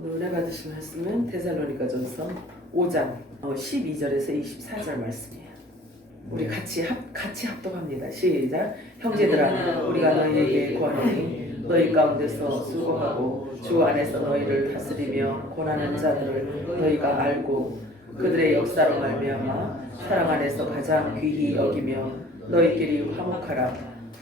오늘 은혜 받으실 말씀은 데살로니가전서 5장 12절에서 24절 말씀이에요. 우리 같이 합독합니다. 시작. 형제들아, 우리가 너희에게 구하노니 너희 가운데서 수고하고 주 안에서 너희를 다스리며 고난하는 자들을 너희가 알고 그들의 역사로 말미암아 사랑 안에서 가장 귀히 여기며 너희끼리 화목하라.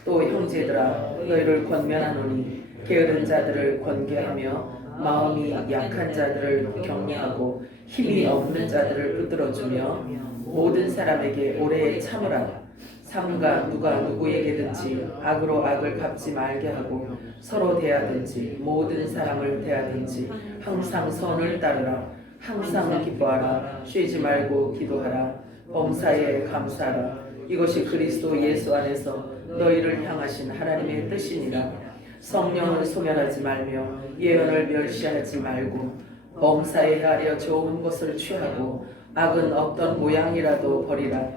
또 형제들아, 너희를 권면하노니 게으른 자들을 권계하며 마음이 약한 자들을 격려하고 힘이 없는 자들을 붙들어주며 모든 사람에게 오래 참으라. 삼가 누가 누구에게든지 악으로 악을 갚지 말게 하고 서로 대하든지 모든 사람을 대하든지 항상 선을 따르라. 항상 기뻐하라. 쉬지 말고 기도하라. 범사에 감사하라. 이것이 그리스도 예수 안에서 너희를 향하신 하나님의 뜻이니라. 성령을 소멸하지 말며 예언을 멸시하지 말고 범사에 하려 좋은 것을 취하고 악은 어떤 모양이라도 버리라.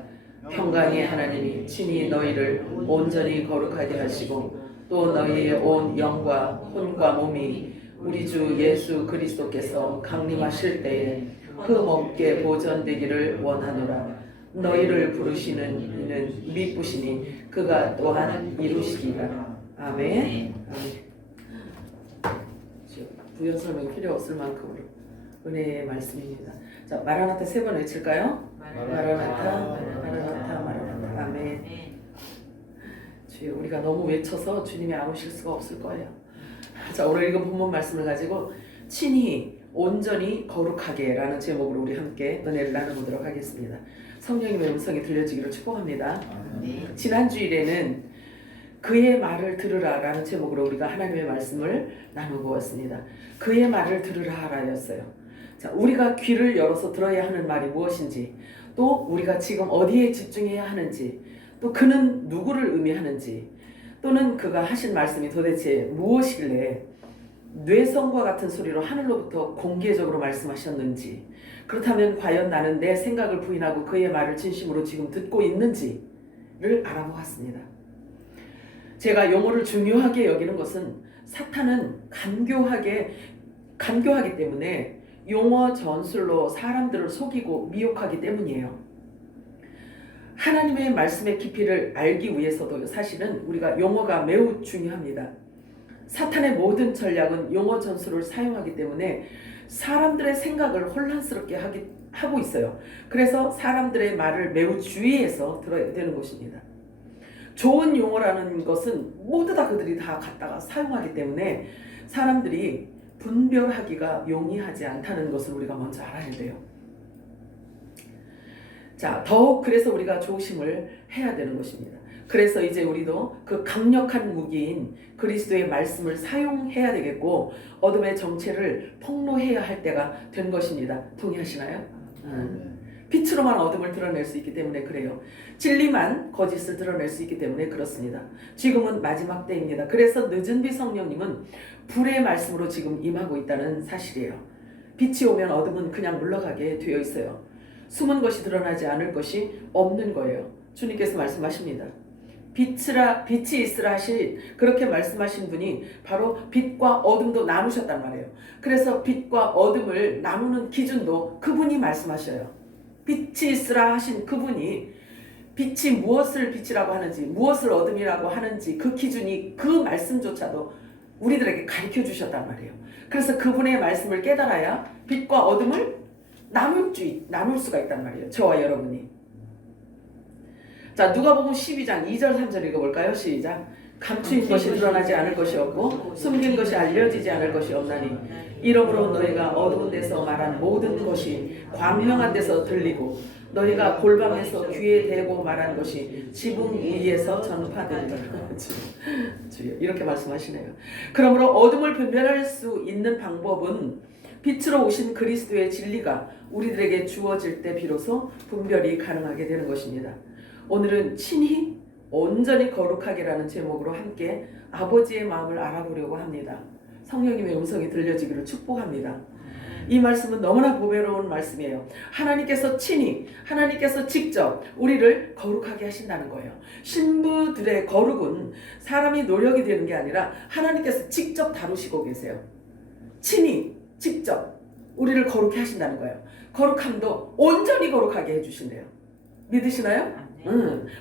평강의 하나님이 친히 너희를 온전히 거룩하게 하시고 또 너희의 온 영과 혼과 몸이 우리 주 예수 그리스도께서 강림하실 때에 흠없게 보존되기를 원하노라. 너희를 부르시는 이는 미쁘시니 그가 또한 이루시리라. 아멘. 부연 설명이 필요 없을 만큼으로 은혜의 말씀입니다. 자, 마라나타 3번 외칠까요? 마라나타, 마라나타, 마라나타. 아멘. 주여, 우리가 너무 외쳐서 주님이 안 오실 수가 없을 거예요. 자, 오늘 읽은 본문 말씀을 가지고 친히 온전히 거룩하게 라는 제목으로 우리 함께 은혜를 나눠보도록 하겠습니다. 성령님의 음성이 들려지기를 축복합니다. 지난 주일에는 그의 말을 들으라 라는 제목으로 우리가 하나님의 말씀을 나눠보았습니다. 그의 말을 들으라 라였어요. 자, 우리가 귀를 열어서 들어야 하는 말이 무엇인지, 또 우리가 지금 어디에 집중해야 하는지, 또 그는 누구를 의미하는지, 또는 그가 하신 말씀이 도대체 무엇이길래 뇌성과 같은 소리로 하늘로부터 공개적으로 말씀하셨는지, 그렇다면 과연 나는 내 생각을 부인하고 그의 말을 진심으로 지금 듣고 있는지를 알아보았습니다. 제가 용어를 중요하게 여기는 것은 사탄은 간교하기 때문에 용어 전술로 사람들을 속이고 미혹하기 때문이에요. 하나님의 말씀의 깊이를 알기 위해서도 사실은 우리가 용어가 매우 중요합니다. 사탄의 모든 전략은 용어 전술을 사용하기 때문에 사람들의 생각을 혼란스럽게 하고 있어요. 그래서 사람들의 말을 매우 주의해서 들어야 되는 것입니다. 좋은 용어라는 것은 모두 다 그들이 다 갖다가 사용하기 때문에 사람들이 분별하기가 용이하지 않다는 것을 우리가 먼저 알아야 돼요. 자, 더욱 그래서 우리가 조심을 해야 되는 것입니다. 그래서 이제 우리도 그 강력한 무기인 그리스도의 말씀을 사용해야 되겠고 어둠의 정체를 폭로해야 할 때가 된 것입니다. 동의하시나요? 빛으로만 어둠을 드러낼 수 있기 때문에 그래요. 진리만 거짓을 드러낼 수 있기 때문에 그렇습니다. 지금은 마지막 때입니다. 그래서 늦은비 성령님은 불의 말씀으로 지금 임하고 있다는 사실이에요. 빛이 오면 어둠은 그냥 물러가게 되어 있어요. 숨은 것이 드러나지 않을 것이 없는 거예요. 주님께서 말씀하십니다. 빛이 있으라 그렇게 말씀하신 분이 바로 빛과 어둠도 나누셨단 말이에요. 그래서 빛과 어둠을 나누는 기준도 그분이 말씀하셔요. 빛이 있으라 하신 그분이 빛이 무엇을 빛이라고 하는지 무엇을 어둠이라고 하는지 그 기준이 그 말씀조차도 우리들에게 가르쳐 주셨단 말이에요. 그래서 그분의 말씀을 깨달아야 빛과 어둠을 나눌 수가 있단 말이에요. 저와 여러분이. 자, 누가복음 12장 2절 3절 읽어볼까요? 시작. 감추인 것이 드러나지 않을 것이 없고 숨긴 것이 알려지지 않을 것이 없나니 이러므로 너희가 어두운 데서 말한 모든 것이 광명한 데서 들리고 너희가 골방에서 귀에 대고 말한 것이 지붕 위에서 전파되리라. 주여, 이렇게 말씀하시네요. 그러므로 어둠을 분별할 수 있는 방법은 빛으로 오신 그리스도의 진리가 우리들에게 주어질 때 비로소 분별이 가능하게 되는 것입니다. 오늘은 친히 온전히 거룩하게라는 제목으로 함께 아버지의 마음을 알아보려고 합니다. 성령님의 음성이 들려지기를 축복합니다. 이 말씀은 너무나 보배로운 말씀이에요. 하나님께서 직접 우리를 거룩하게 하신다는 거예요. 신부들의 거룩은 사람이 노력이 되는 게 아니라 하나님께서 직접 다루시고 계세요. 친히 직접 우리를 거룩해 하신다는 거예요. 거룩함도 온전히 거룩하게 해주신대요. 믿으시나요?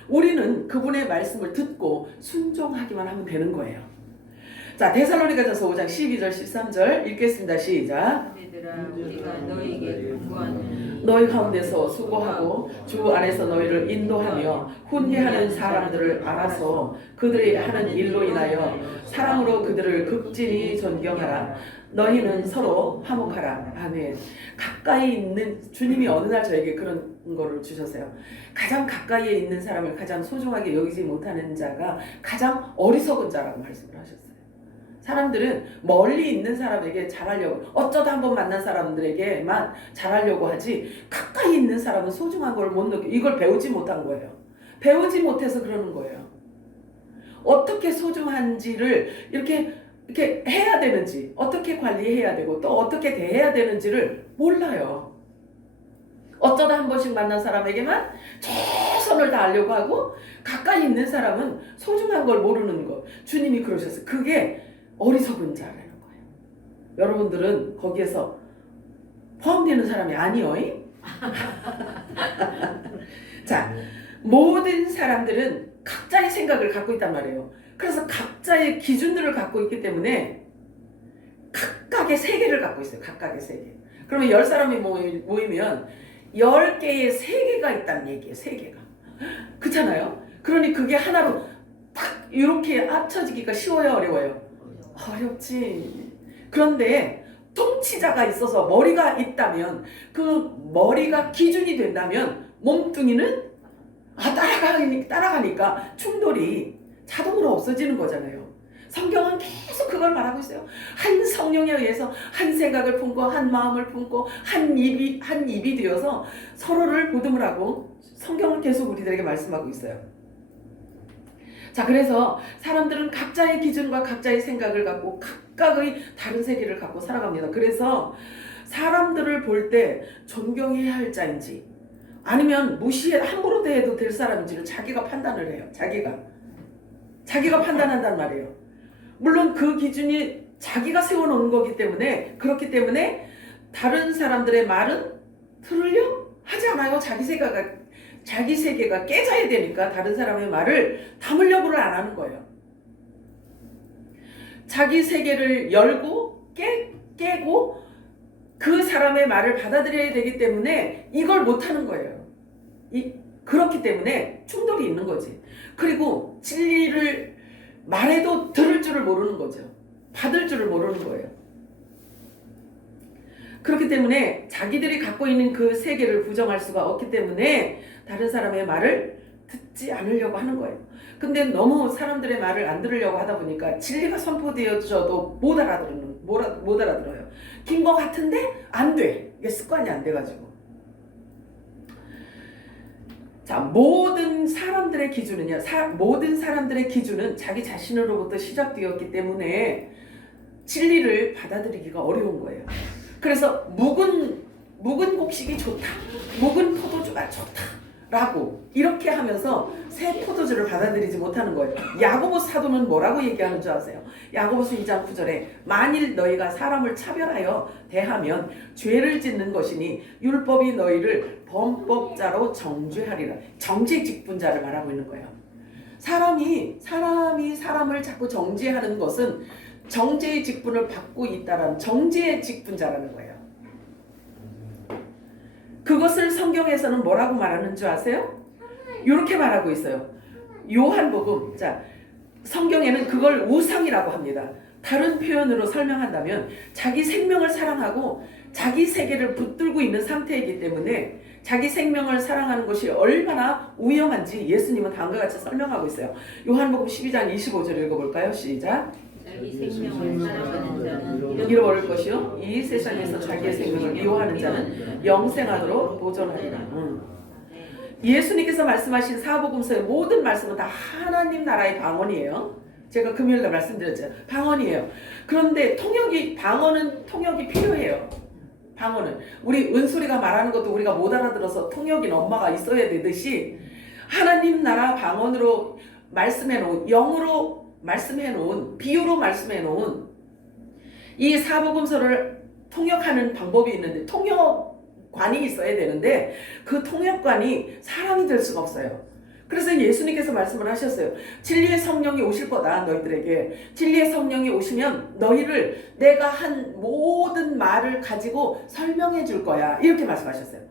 우리는 그분의 말씀을 듣고 순종하기만 하면 되는 거예요. 자, 데살로니가전서 5장 12절 13절 읽겠습니다. 시작. 얘들아, 우리가 너희에게 구하는 너희 가운데서 수고하고 주 안에서 너희를 인도하며 훈계하는 사람들을 알아서 그들이 하는 일로 인하여 사랑으로 그들을 극진히 존경하라. 너희는 서로 화목하라. 아멘. 가까이 있는 주님이 어느 날 저에게 그런 거를 주셨어요. 가장 가까이에 있는 사람을 가장 소중하게 여기지 못하는 자가 가장 어리석은 자라고 말씀을 하셨어요. 사람들은 멀리 있는 사람에게 잘하려고, 어쩌다 한번 만난 사람들에게만 잘하려고 하지, 가까이 있는 사람은 소중한 걸 못 느껴. 이걸 배우지 못한 거예요. 배우지 못해서 그러는 거예요. 어떻게 소중한지를 이렇게 해야 되는지, 어떻게 관리해야 되고 또 어떻게 대해야 되는지를 몰라요. 어쩌다 한 번씩 만난 사람에게만 최선을 다하려고 하고, 가까이 있는 사람은 소중한 걸 모르는 거. 주님이 그러셨어요. 그게 어리석은 자라는 거예요. 여러분들은 거기에서 포함되는 사람이 아니요. 자, 모든 사람들은 각자의 생각을 갖고 있단 말이에요. 그래서 각자의 기준들을 갖고 있기 때문에 각각의 세계를 갖고 있어요. 각각의 세계. 그러면 10사람이 모이면 10개의 세계가 있다는 얘기예요. 세계가. 그렇잖아요. 그러니 그게 하나로 딱 이렇게 합쳐지기가 쉬워요, 어려워요? 어렵지. 그런데 통치자가 있어서 머리가 있다면, 그 머리가 기준이 된다면 몸뚱이는 따라가니까 충돌이 자동으로 없어지는 거잖아요. 성경은 계속 그걸 말하고 있어요. 한 성령에 의해서 한 생각을 품고 한 마음을 품고 한 입이 되어서 서로를 보듬을 하고 성경은 계속 우리들에게 말씀하고 있어요. 자, 그래서 사람들은 각자의 기준과 각자의 생각을 갖고 각각의 다른 세계를 갖고 살아갑니다. 그래서 사람들을 볼 때 존경해야 할 자인지 아니면 함부로 대해도 될 사람인지를 자기가 판단을 해요. 자기가 판단한단 말이에요. 물론 그 기준이 자기가 세워놓은 거기 때문에, 그렇기 때문에 다른 사람들의 말은 들으려 하지 않아요. 자기 세계가 깨져야 되니까 다른 사람의 말을 담으려고를 안 하는 거예요. 자기 세계를 열고 깨고 그 사람의 말을 받아들여야 되기 때문에 이걸 못하는 거예요. 그렇기 때문에 충돌이 있는 거지. 그리고 진리를 말해도 들을 줄을 모르는 거죠. 받을 줄을 모르는 거예요. 그렇기 때문에 자기들이 갖고 있는 그 세계를 부정할 수가 없기 때문에 다른 사람의 말을 듣지 않으려고 하는 거예요. 근데 너무 사람들의 말을 안 들으려고 하다 보니까 진리가 선포되어져도 못 알아들어요. 긴 거 같은데 안 돼. 이게 습관이 안 돼가지고. 자, 모든 사람들의 기준은 자기 자신으로부터 시작되었기 때문에 진리를 받아들이기가 어려운 거예요. 그래서 묵은 곡식이 좋다, 묵은 포도주가 좋다라고 이렇게 하면서 새 포도주를 받아들이지 못하는 거예요. 야고보 사도는 뭐라고 얘기하는 줄 아세요? 야고보서 2장 9절에 만일 너희가 사람을 차별하여 대하면 죄를 짓는 것이니 율법이 너희를 범법자로 정죄하리라. 정죄직분자를 말하고 있는 거예요. 사람이 사람을 자꾸 정죄하는 것은 정죄의 직분을 받고 있다라는 정죄의 직분자라는 거예요. 그것을 성경에서는 뭐라고 말하는 줄 아세요? 이렇게 말하고 있어요. 요한복음. 자, 성경에는 그걸 우상이라고 합니다. 다른 표현으로 설명한다면 자기 생명을 사랑하고 자기 세계를 붙들고 있는 상태이기 때문에 자기 생명을 사랑하는 것이 얼마나 위험한지 예수님은 다음과 같이 설명하고 있어요. 요한복음 12장 25절 읽어볼까요? 시작. 자기 생명을 사랑하는 자는 잃어버릴 것이요 이 세상에서 자기의 생명을 미워하는 자는 영생하도록 도전하리라. 예수님께서 말씀하신 사복음서의 모든 말씀은 다 하나님 나라의 방언이에요. 제가 금요일날 말씀드렸죠. 방언이에요. 그런데 방언은 통역이 필요해요. 방언은 우리 은솔이가 말하는 것도 우리가 못 알아들어서 통역인 엄마가 있어야 되듯이 하나님 나라 방언으로 말씀해놓은, 영으로 말씀해놓은, 비유로 말씀해놓은 이 사복음서를 통역하는 방법이 있는데 통역관이 있어야 되는데 그 통역관이 사람이 될 수가 없어요. 그래서 예수님께서 말씀을 하셨어요. 진리의 성령이 오실 거다 너희들에게. 진리의 성령이 오시면 너희를 내가 한 모든 말을 가지고 설명해 줄 거야. 이렇게 말씀하셨어요.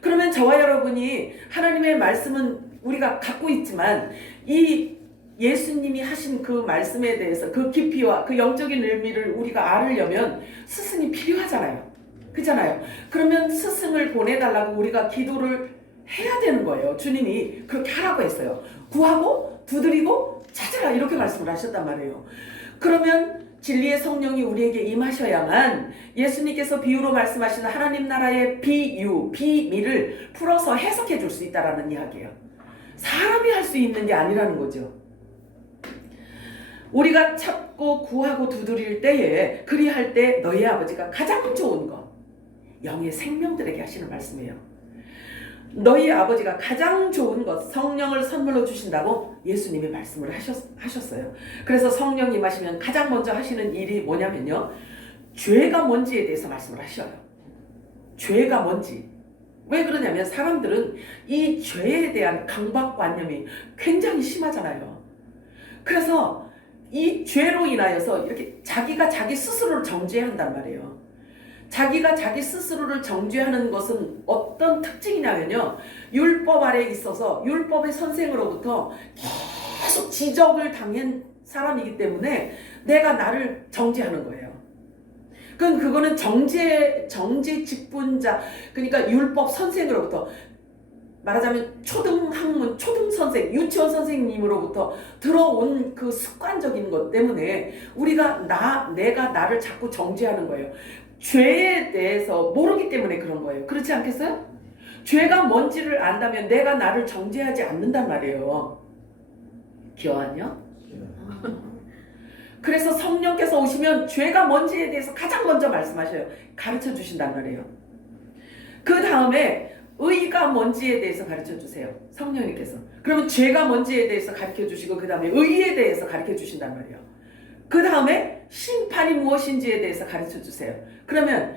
그러면 저와 여러분이 하나님의 말씀은 우리가 갖고 있지만 이 예수님이 하신 그 말씀에 대해서 그 깊이와 그 영적인 의미를 우리가 알으려면 스승이 필요하잖아요. 그렇잖아요. 그러면 스승을 보내달라고 우리가 기도를 해야 되는 거예요. 주님이 그렇게 하라고 했어요. 구하고 두드리고 찾으라 이렇게 말씀을 하셨단 말이에요. 그러면 진리의 성령이 우리에게 임하셔야만 예수님께서 비유로 말씀하시는 하나님 나라의 비밀을 풀어서 해석해 줄 수 있다라는 이야기예요. 사람이 할 수 있는 게 아니라는 거죠. 우리가 찾고 구하고 두드릴 때에 그리할 때 너희 아버지가 가장 좋은 것 영의 생명들에게 하시는 말씀이에요. 너희 아버지가 가장 좋은 것 성령을 선물로 주신다고 예수님이 말씀을 하셨어요. 그래서 성령 임하시면 가장 먼저 하시는 일이 뭐냐면요, 죄가 뭔지에 대해서 말씀을 하셔요. 죄가 뭔지. 왜 그러냐면 사람들은 이 죄에 대한 강박관념이 굉장히 심하잖아요. 그래서 이 죄로 인하여서 이렇게 자기가 자기 스스로를 정죄한단 말이에요. 자기가 자기 스스로를 정죄하는 것은 어떤 특징이냐면요, 율법 아래에 있어서 율법의 선생으로부터 계속 지적을 당한 사람이기 때문에 내가 나를 정죄하는 거예요. 그거는 정죄 직분자, 그러니까 율법 선생으로부터, 말하자면 초등학문, 초등선생, 유치원 선생님으로부터 들어온 그 습관적인 것 때문에 우리가 내가 나를 자꾸 정죄하는 거예요. 죄에 대해서 모르기 때문에 그런 거예요. 그렇지 않겠어요? 죄가 뭔지를 안다면 내가 나를 정죄하지 않는단 말이에요. 기억하냐? 그래서 성령께서 오시면 죄가 뭔지에 대해서 가장 먼저 말씀하셔요. 가르쳐 주신단 말이에요. 그 다음에 의가 뭔지에 대해서 가르쳐 주세요. 성령님께서. 그러면 죄가 뭔지에 대해서 가르쳐 주시고 그 다음에 의에 대해서 가르쳐 주신단 말이에요. 그 다음에 심판이 무엇인지에 대해서 가르쳐 주세요. 그러면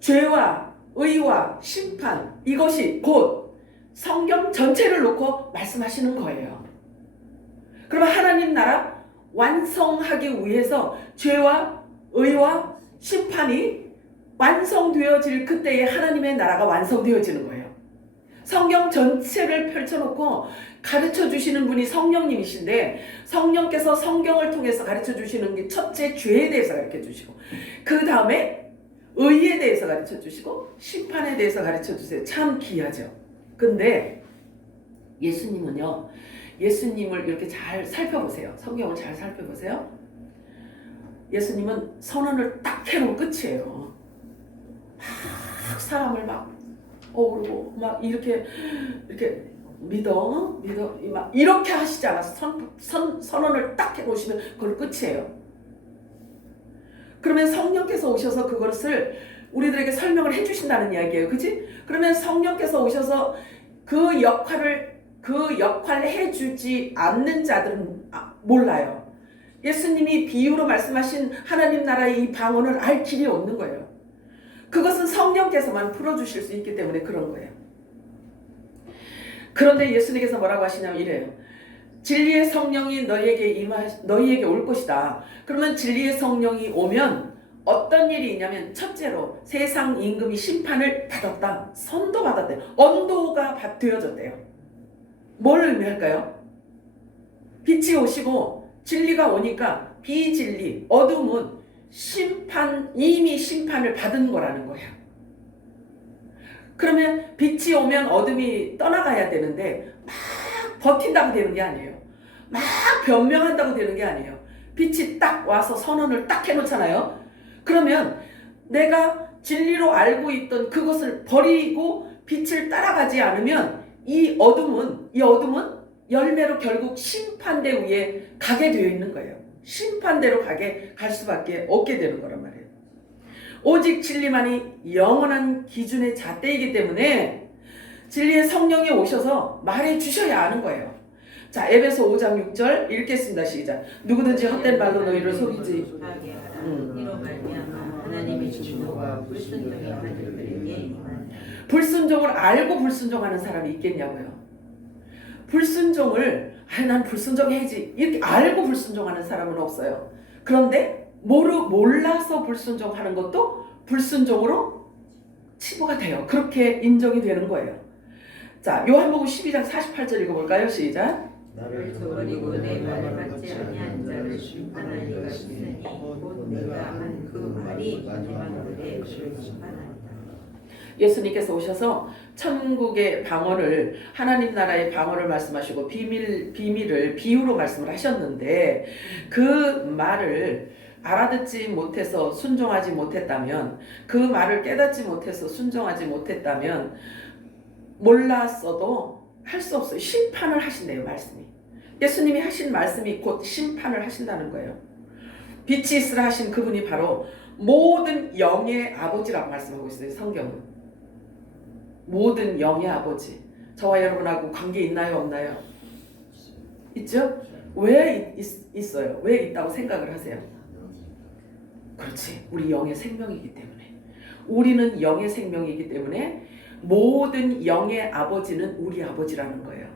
죄와 의와 심판, 이것이 곧 성경 전체를 놓고 말씀하시는 거예요. 그러면 하나님 나라 완성하기 위해서 죄와 의와 심판이 완성되어질 그때에 하나님의 나라가 완성되어지는 거예요. 성경 전체를 펼쳐놓고 가르쳐 주시는 분이 성령님이신데, 성령께서 성경을 통해서 가르쳐 주시는 게 첫째 죄에 대해서 가르쳐 주시고 그 다음에 의에 대해서 가르쳐 주시고 심판에 대해서 가르쳐 주세요. 참 귀하죠. 근데 예수님은요, 예수님을 이렇게 잘 살펴보세요. 성경을 잘 살펴보세요. 예수님은 선언을 딱 해놓은 끝이에요. 막 사람을 막 어우르고 막 이렇게 믿어 막 이렇게 하시지 않아서 선언을 딱 해놓으시면 그걸 끝이에요. 그러면 성령께서 오셔서 그것을 우리들에게 설명을 해주신다는 이야기예요. 그치? 그러면 성령께서 오셔서 그 역할을 해주지 않는 자들은 몰라요. 예수님이 비유로 말씀하신 하나님 나라의 이 방언을 알 길이 없는 거예요. 그것은 성령께서만 풀어주실 수 있기 때문에 그런 거예요. 그런데 예수님께서 뭐라고 하시냐면 이래요. 진리의 성령이 너희에게 올 것이다. 그러면 진리의 성령이 오면 어떤 일이 있냐면, 첫째로 세상 임금이 심판을 받았다. 선도받았대요. 언도가 되어졌대요. 뭘 의미할까요? 빛이 오시고 진리가 오니까 비진리, 어둠은 이미 심판을 받은 거라는 거예요. 그러면 빛이 오면 어둠이 떠나가야 되는데 막 버틴다고 되는 게 아니에요. 막 변명한다고 되는 게 아니에요. 빛이 딱 와서 선언을 딱 해놓잖아요. 그러면 내가 진리로 알고 있던 그것을 버리고 빛을 따라가지 않으면 이 어둠은 열매로 결국 심판대 위에 가게 되어 있는 거예요. 심판대로 갈 수밖에 없게 되는 거란 말이에요. 오직 진리만이 영원한 기준의 잣대이기 때문에 진리의 성령이 오셔서 말해 주셔야 하는 거예요. 자, 에베소 5장 6절 읽겠습니다. 시작. 누구든지 헛된 말로 너희를 속이지. 이로 말미암아 하나님의 진노가 불순종의 아들들에게 임하니 불순종을 알고 불순종하는 사람이 있겠냐고요. 불순종을 난 불순종해야지 이렇게 알고 불순종하는 사람은 없어요. 그런데 몰라서 불순종하는 것도 불순종으로 치부가 돼요. 그렇게 인정이 되는 거예요. 자, 요한복음 12장 48절 읽어볼까요? 시작. 나를 저버리고 내 말을 받지 아니한 자를 심판하리가 있으니 곧 내가 한 그 말이 마지막으로 내 그를 심판하리라. 예수님께서 오셔서 천국의 방언을 하나님 나라의 방언을 말씀하시고 비밀을 비유로 말씀을 하셨는데 그 말을 알아듣지 못해서 순종하지 못했다면 그 말을 깨닫지 못해서 순종하지 못했다면 몰랐어도 할 수 없어요. 심판을 하신대요. 말씀이. 예수님이 하신 말씀이 곧 심판을 하신다는 거예요. 빛이 있으라 하신 그분이 바로 모든 영의 아버지라고 말씀하고 있어요. 성경은. 모든 영의 아버지. 저와 여러분하고 관계 있나요? 없나요? 있죠? 왜 있어요? 왜 있다고 생각을 하세요? 그렇지. 우리 영의 생명이기 때문에. 우리는 영의 생명이기 때문에 모든 영의 아버지는 우리 아버지라는 거예요.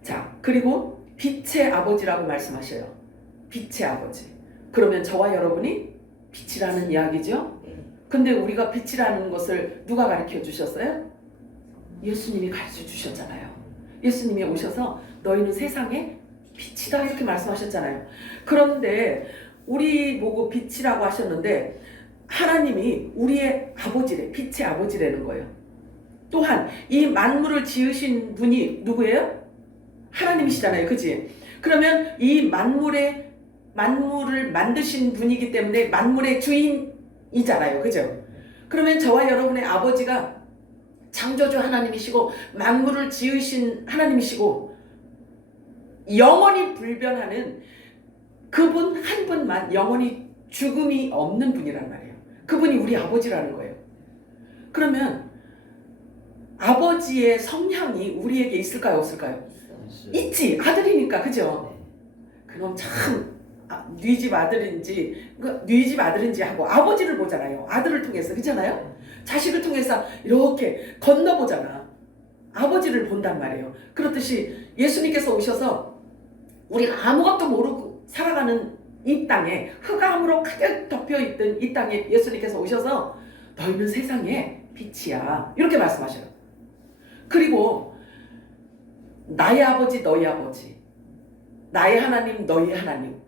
자, 그리고 빛의 아버지라고 말씀하셔요. 빛의 아버지. 그러면 저와 여러분이 빛이라는 이야기죠? 근데 우리가 빛이라는 것을 누가 가르쳐 주셨어요? 예수님이 가르쳐 주셨잖아요. 예수님이 오셔서 너희는 세상의 빛이다 이렇게 말씀하셨잖아요. 그런데 우리 보고 빛이라고 하셨는데 하나님이 우리의 아버지래, 빛의 아버지라는 거예요. 또한 이 만물을 지으신 분이 누구예요? 하나님이시잖아요. 그치? 그러면 이 만물을 만드신 분이기 때문에 만물의 주인이잖아요. 그죠? 그러면 저와 여러분의 아버지가 창조주 하나님이시고 만물을 지으신 하나님이시고 영원히 불변하는 그분 한 분만 영원히 죽음이 없는 분이란 말이에요. 그분이 우리 아버지라는 거예요. 그러면 아버지의 성향이 우리에게 있을까요? 없을까요? 있지. 아들이니까. 그죠? 그럼 참 네 집 아들인지 하고 아버지를 보잖아요. 아들을 통해서. 그렇잖아요? 자식을 통해서 이렇게 건너보잖아. 아버지를 본단 말이에요. 그렇듯이 예수님께서 오셔서 우리가 아무것도 모르고 살아가는 이 땅에 흑암으로 가득 덮여있던 이 땅에 예수님께서 오셔서 너희는 세상의 빛이야 이렇게 말씀하셔요. 그리고 나의 아버지 너희 아버지, 나의 하나님 너희 하나님.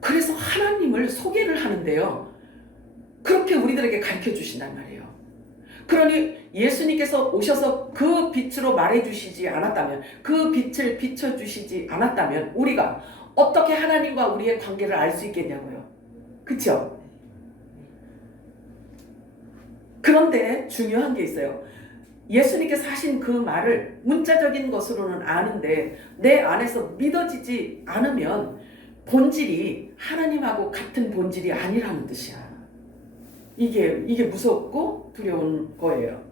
그래서 하나님을 소개를 하는데요, 그렇게 우리들에게 가르쳐 주신단 말이에요. 그러니 예수님께서 오셔서 그 빛으로 말해주시지 않았다면, 그 빛을 비춰주시지 않았다면 우리가 어떻게 하나님과 우리의 관계를 알 수 있겠냐고요. 그렇죠? 그런데 중요한 게 있어요. 예수님께서 하신 그 말을 문자적인 것으로는 아는데 내 안에서 믿어지지 않으면 본질이 하나님하고 같은 본질이 아니라는 뜻이야. 이게 무섭고 두려운 거예요.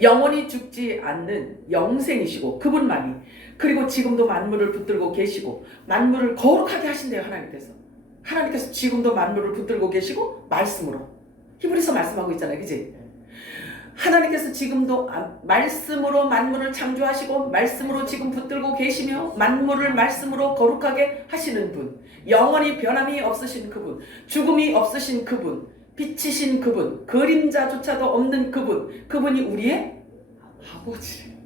영원히 죽지 않는 영생이시고 그분만이, 그리고 지금도 만물을 붙들고 계시고 만물을 거룩하게 하신대요. 하나님께서 지금도 만물을 붙들고 계시고 말씀으로, 히브리서 말씀하고 있잖아요. 그치? 하나님께서 지금도 말씀으로 만물을 창조하시고 말씀으로 지금 붙들고 계시며 만물을 말씀으로 거룩하게 하시는 분, 영원히 변함이 없으신 그분, 죽음이 없으신 그분, 빛이신 그분, 그림자조차도 없는 그분, 그분이 우리의 아버지.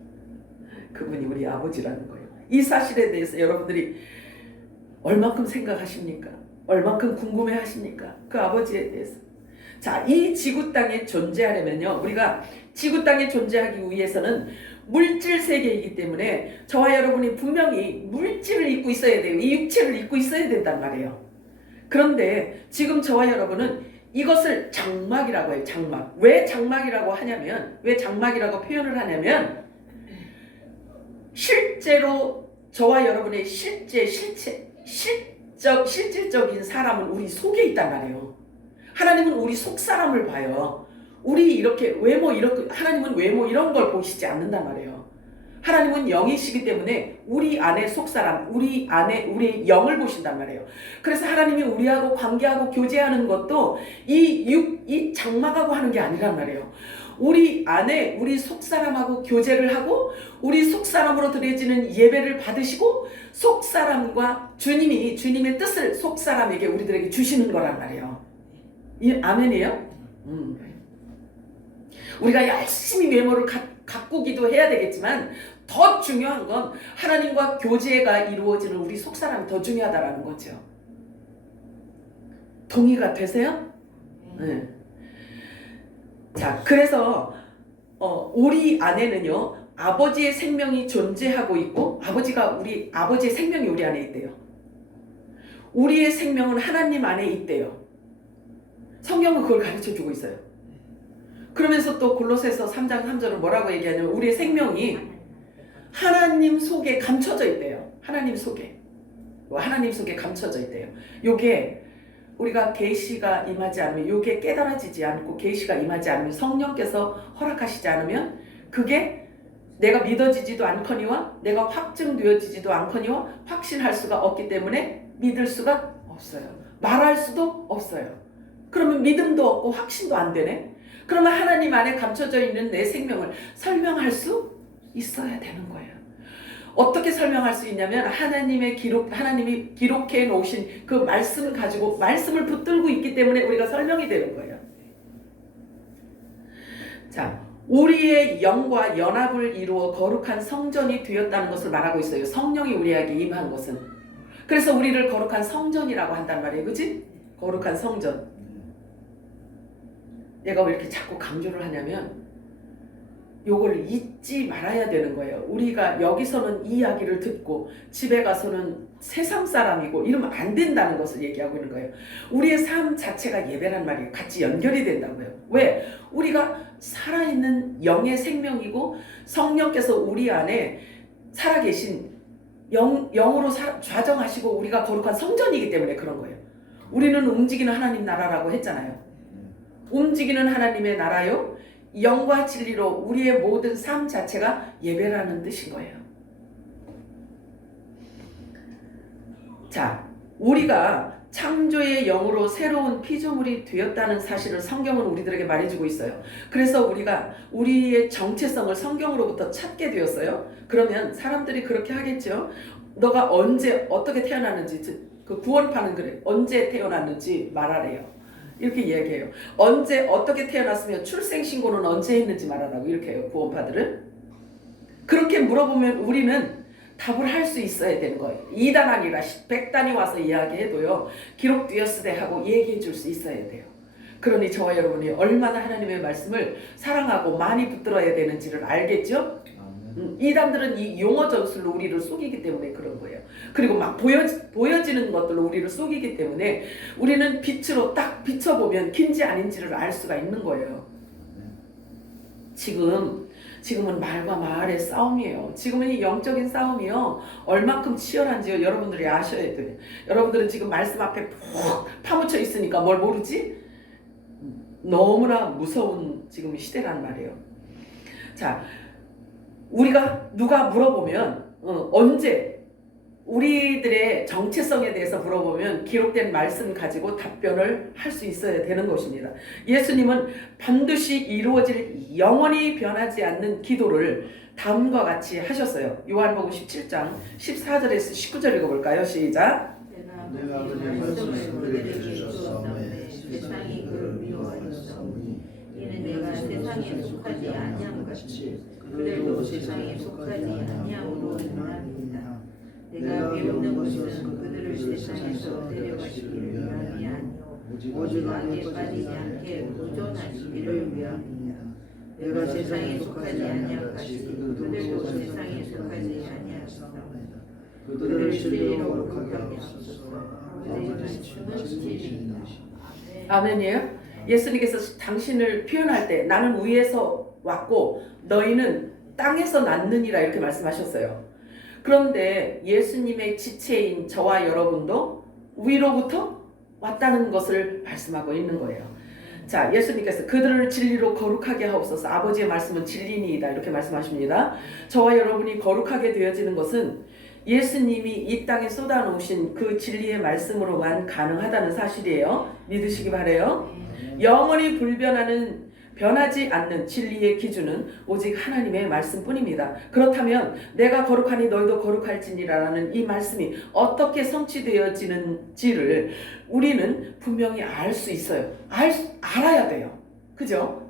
그분이 우리 아버지라는 거예요. 이 사실에 대해서 여러분들이 얼만큼 생각하십니까? 얼만큼 궁금해하십니까? 그 아버지에 대해서. 자, 이 지구 땅에 존재하려면요, 우리가 지구 땅에 존재하기 위해서는 물질 세계이기 때문에 저와 여러분이 분명히 물질을 입고 있어야 돼요. 이 육체를 입고 있어야 된단 말이에요. 그런데 지금 저와 여러분은 이것을 장막이라고 해요. 장막. 왜 장막이라고 하냐면, 왜 장막이라고 표현을 하냐면, 실제로 저와 여러분의 실질적인 사람은 우리 속에 있단 말이에요. 하나님은 우리 속 사람을 봐요. 우리 이렇게 외모 이렇게, 하나님은 외모 이런 걸 보시지 않는단 말이에요. 하나님은 영이시기 때문에 우리 안에 속사람, 우리 안에 우리의 영을 보신단 말이에요. 그래서 하나님이 우리하고 관계하고 교제하는 것도 이 장막하고 하는 게 아니란 말이에요. 우리 안에 우리 속사람하고 교제를 하고 우리 속사람으로 드려지는 예배를 받으시고 속사람과 주님의 뜻을 속사람에게 우리들에게 주시는 거란 말이에요. 아멘이에요? 우리가 열심히 메모를 가꾸기도 해야 되겠지만 더 중요한 건 하나님과 교제가 이루어지는 우리 속사람이 더 중요하다라는 거죠. 동의가 되세요? 네. 자, 그래서 우리 안에는요 아버지의 생명이 존재하고 있고 우리 아버지의 생명이 우리 안에 있대요. 우리의 생명은 하나님 안에 있대요. 성경은 그걸 가르쳐주고 있어요. 그러면서 또 골로새서 3장 3절은 뭐라고 얘기하냐면 우리의 생명이 하나님 속에 감춰져 있대요. 하나님 속에 감춰져 있대요. 요게 우리가 계시가 임하지 않으면, 요게 깨달아지지 않고 계시가 임하지 않으면, 성령께서 허락하시지 않으면 그게 내가 믿어지지도 않거니와 내가 확증되어지지도 않거니와 확신할 수가 없기 때문에 믿을 수가 없어요. 말할 수도 없어요. 그러면 믿음도 없고 확신도 안 되네. 그러면 하나님 안에 감춰져 있는 내 생명을 설명할 수 있어야 되는 거예요. 어떻게 설명할 수 있냐면 하나님이 기록해 놓으신 그 말씀을 가지고 말씀을 붙들고 있기 때문에 우리가 설명이 되는 거예요. 자, 우리의 영과 연합을 이루어 거룩한 성전이 되었다는 것을 말하고 있어요. 성령이 우리에게 임한 것은. 그래서 우리를 거룩한 성전이라고 한단 말이에요. 그치? 거룩한 성전. 내가 왜 이렇게 자꾸 강조를 하냐면 요걸 잊지 말아야 되는 거예요. 우리가 여기서는 이 이야기를 듣고 집에 가서는 세상 사람이고 이러면 안 된다는 것을 얘기하고 있는 거예요. 우리의 삶 자체가 예배란 말이 같이 연결이 된다고요. 왜? 우리가 살아있는 영의 생명이고 성령께서 우리 안에 살아계신 영으로 좌정하시고 우리가 거룩한 성전이기 때문에 그런 거예요. 우리는 움직이는 하나님 나라라고 했잖아요. 움직이는 하나님의 나라요. 영과 진리로 우리의 모든 삶 자체가 예배라는 뜻인 거예요. 자, 우리가 창조의 영으로 새로운 피조물이 되었다는 사실을 성경은 우리들에게 말해주고 있어요. 그래서 우리가 우리의 정체성을 성경으로부터 찾게 되었어요. 그러면 사람들이 그렇게 하겠죠. 너가 언제 어떻게 태어났는지, 그 구원파는 그래. 언제 태어났는지 말하래요. 이렇게 이야기해요. 언제 어떻게 태어났으며 출생신고는 언제 했는지 말하라고 이렇게 해요. 구원파들은. 그렇게 물어보면 우리는 답을 할 수 있어야 되는 거예요. 2단 아니라 100단이 와서 이야기해도요. 기록되었으되 하고 얘기해 줄 수 있어야 돼요. 그러니 저와 여러분이 얼마나 하나님의 말씀을 사랑하고 많이 붙들어야 되는지를 알겠죠? 이단들은 이 용어 전술로 우리를 속이기 때문에 그런 거예요. 그리고 막 보여지는 것들로 우리를 속이기 때문에 우리는 빛으로 딱 비춰보면 긴지 아닌지를 알 수가 있는 거예요. 지금은 말과 말의 싸움이에요. 지금은 이 영적인 싸움이요. 얼마큼 치열한지요. 여러분들이 아셔야 돼요. 여러분들은 지금 말씀 앞에 푹 파묻혀 있으니까 뭘 모르지? 너무나 무서운 지금 시대란 말이에요. 자, 우리가 누가 물어보면 언제 우리들의 정체성에 대해서 물어보면 기록된 말씀 가지고 답변을 할 수 있어야 되는 것입니다. 예수님은 반드시 이루어질 영원히 변하지 않는 기도를 다음과 같이 하셨어요. 요한복음 17장 14절에서 19절 읽어볼까요? 시작. 내가 그의 말씀을 그들에게 주었사오매 세상이 그를 미워하였사오니 이는 내가 세상에 속하지 아니함 같이 그들도 세상에 속하지 아니함으로 인함이니라. 내가 배우는 것은 그들을 세상에서 데려가시기를 위함이 아니요 오직 악에 빠지지 않게 보존하시기를 위함이니라. 내가 세상에 속하지 아니함 같이 그들도 세상에 속하지 아니하시나이다. 그들을 진리로 거룩하게 하옵소서. 아버지의 주는 진리이다. 아멘이에요? 예수님께서 당신을 표현할 때 나는 위에서 왔고 너희는 땅에서 났느니라 이렇게 말씀하셨어요. 그런데 예수님의 지체인 저와 여러분도 위로부터 왔다는 것을 말씀하고 있는 거예요. 자, 예수님께서 그들을 진리로 거룩하게 하옵소서. 아버지의 말씀은 진리니이다. 이렇게 말씀하십니다. 저와 여러분이 거룩하게 되어지는 것은 예수님이 이 땅에 쏟아놓으신 그 진리의 말씀으로만 가능하다는 사실이에요. 믿으시기 바래요. 영원히 불변하는 변하지 않는 진리의 기준은 오직 하나님의 말씀뿐입니다. 그렇다면 내가 거룩하니 너희도 거룩할지니라는 이 말씀이 어떻게 성취되어지는지를 우리는 분명히 알 수 있어요. 알아야 돼요. 그죠?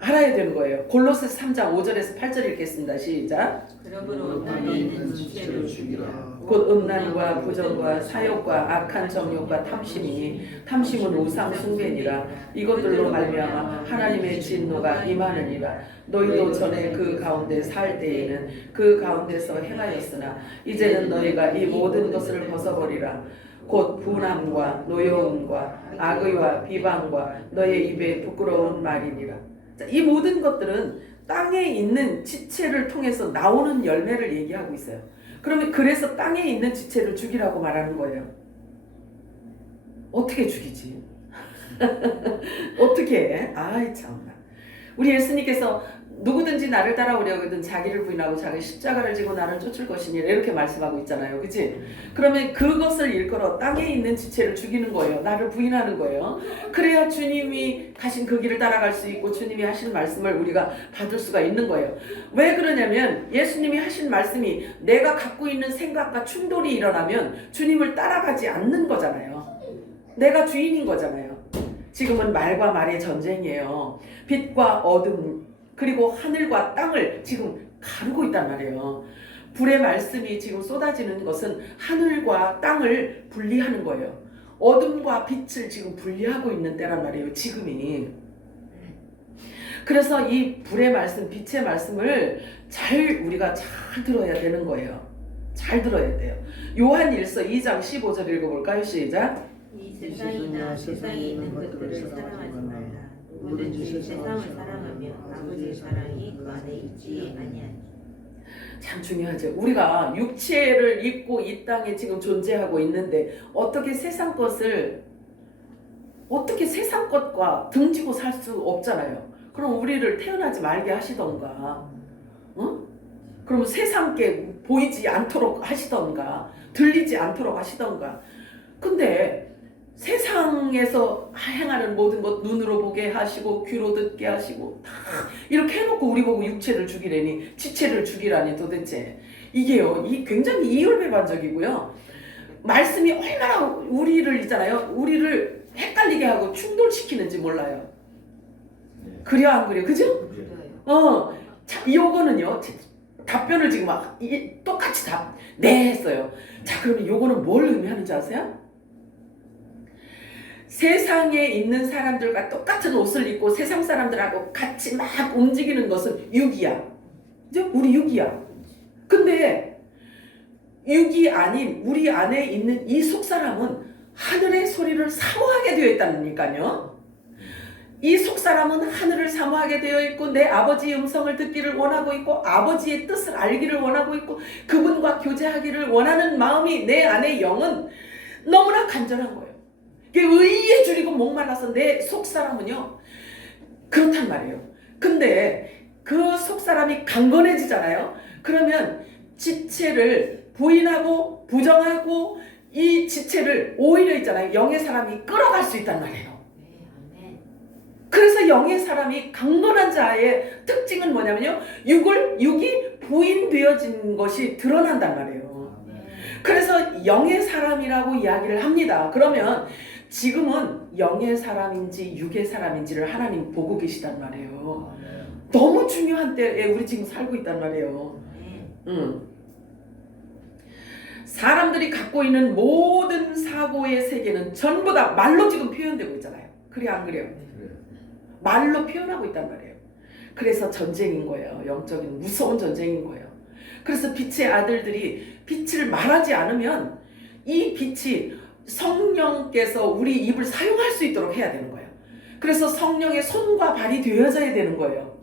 알아야 되는 거예요. 골로새 3장 5절에서 8절 읽겠습니다. 시작. 그러므로 땅에 있는 지체를 죽이라. 곧 음란과 부정과 사욕과 악한 정욕과 탐심이니 탐심은 우상 숭배니라. 이것들로 말미암아 하나님의 진노가 임하느니라. 너희도 전에 그 가운데 살 때에는 그 가운데서 행하였으나 이제는 너희가 이 모든 것을 벗어버리라. 곧 분함과 노여움과 악의와 비방과 너의 입에 부끄러운 말이니라. 자, 이 모든 것들은 땅에 있는 지체를 통해서 나오는 열매를 얘기하고 있어요. 그러면 그래서 땅에 있는 지체를 죽이라고 말하는 거예요. 어떻게 죽이지? 어떻게 해? 아이 참나. 우리 예수님께서 누구든지 나를 따라오려거든 자기를 부인하고 자기 십자가를 지고 나를 쫓을 것이니 이렇게 말씀하고 있잖아요. 그치? 그러면 그것을 일컬어 땅에 있는 지체를 죽이는 거예요. 나를 부인하는 거예요. 그래야 주님이 가신 그 길을 따라갈 수 있고 주님이 하신 말씀을 우리가 받을 수가 있는 거예요. 왜 그러냐면 예수님이 하신 말씀이 내가 갖고 있는 생각과 충돌이 일어나면 주님을 따라가지 않는 거잖아요. 내가 주인인 거잖아요. 지금은 말과 말의 전쟁이에요. 빛과 어둠 그리고 하늘과 땅을 지금 가르고 있단 말이에요. 불의 말씀이 지금 쏟아지는 것은 하늘과 땅을 분리하는 거예요. 어둠과 빛을 지금 분리하고 있는 때란 말이에요. 지금이. 그래서 이 불의 말씀, 빛의 말씀을 우리가 잘 들어야 되는 거예요. 잘 들어야 돼요. 요한일서 2장 15절 읽어볼까요? 시작. 이 세상이나 세상에 있는 것들을 사랑하지 말라. 누구든지 세상을 사랑하면 아버지의 사랑이 그 안에 있지 아니하니. 참 중요하죠. 우리가 육체를 입고 이 땅에 지금 존재하고 있는데 어떻게 세상 것과 등지고 살 수 없잖아요. 그럼 우리를 태어나지 말게 하시던가, 그러면 세상께 보이지 않도록 하시던가, 들리지 않도록 하시던가. 근데 세상에서 행하는 모든 것 눈으로 보게 하시고 귀로 듣게 하시고 다 이렇게 해놓고 우리 보고 육체를 죽이라니, 지체를 죽이라니 도대체 이게요, 이 굉장히 이율배반적이고요. 말씀이 얼마나 우리를 헷갈리게 하고 충돌시키는지 몰라요. 그려 안 그려? 그죠? 자, 요거는요 답변을 지금 똑같이 네 했어요. 자, 그러면 요거는 뭘 의미하는지 아세요? 세상에 있는 사람들과 똑같은 옷을 입고 세상 사람들하고 같이 막 움직이는 것은 육이야. 그죠? 우리 육이야. 근데 육이 아닌 우리 안에 있는 이 속사람은 하늘의 소리를 사모하게 되어 있다니까요. 이 속사람은 하늘을 사모하게 되어 있고 내 아버지의 음성을 듣기를 원하고 있고 아버지의 뜻을 알기를 원하고 있고 그분과 교제하기를 원하는 마음이 내 안의 영은 너무나 간절한 거예요. 의에 줄이고 목말라서 내 속사람은요 그렇단 말이에요. 근데 그 속사람이 강건해지잖아요. 그러면 지체를 부인하고 부정하고 이 지체를 오히려 있잖아요, 영의 사람이 끌어갈 수 있단 말이에요. 그래서 영의 사람이 강건한 자의 특징은 뭐냐면요, 육이 부인되어진 것이 드러난단 말이에요. 그래서 영의 사람이라고 이야기를 합니다. 그러면 지금은 영의 사람인지 육의 사람인지를 하나님 보고 계시단 말이에요. 너무 중요한 때에 우리 지금 살고 있단 말이에요. 사람들이 갖고 있는 모든 사고의 세계는 전부 다 말로 지금 표현되고 있잖아요. 그래 안 그래요? 말로 표현하고 있단 말이에요. 그래서 전쟁인 거예요. 영적인 무서운 전쟁인 거예요. 그래서 빛의 아들들이 빛을 말하지 않으면 이 빛이 성령께서 우리 입을 사용할 수 있도록 해야 되는 거예요. 그래서 성령의 손과 발이 되어져야 되는 거예요.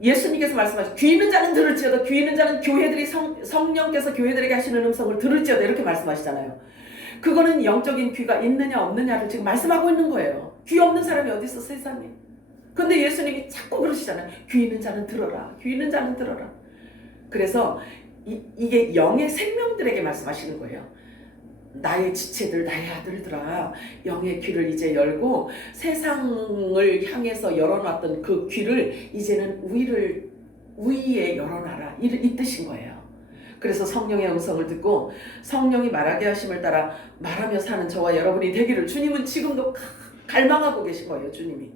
예수님께서 말씀하신 귀 있는 자는 들을지어다, 귀 있는 자는 교회들이 성령께서 교회들에게 하시는 음성을 들을지어다 이렇게 말씀하시잖아요. 그거는 영적인 귀가 있느냐 없느냐를 지금 말씀하고 있는 거예요. 귀 없는 사람이 어디 있어 세상에. 근데 예수님이 자꾸 그러시잖아요. 귀 있는 자는 들어라. 귀 있는 자는 들어라. 그래서 이게 영의 생명들에게 말씀하시는 거예요. 나의 지체들, 나의 아들들아, 영의 귀를 이제 열고 세상을 향해서 열어놨던 그 귀를 이제는 위에 열어놔라. 이 뜻인 거예요. 그래서 성령의 음성을 듣고 성령이 말하게 하심을 따라 말하며 사는 저와 여러분이 되기를 주님은 지금도 갈망하고 계신 거예요. 주님이.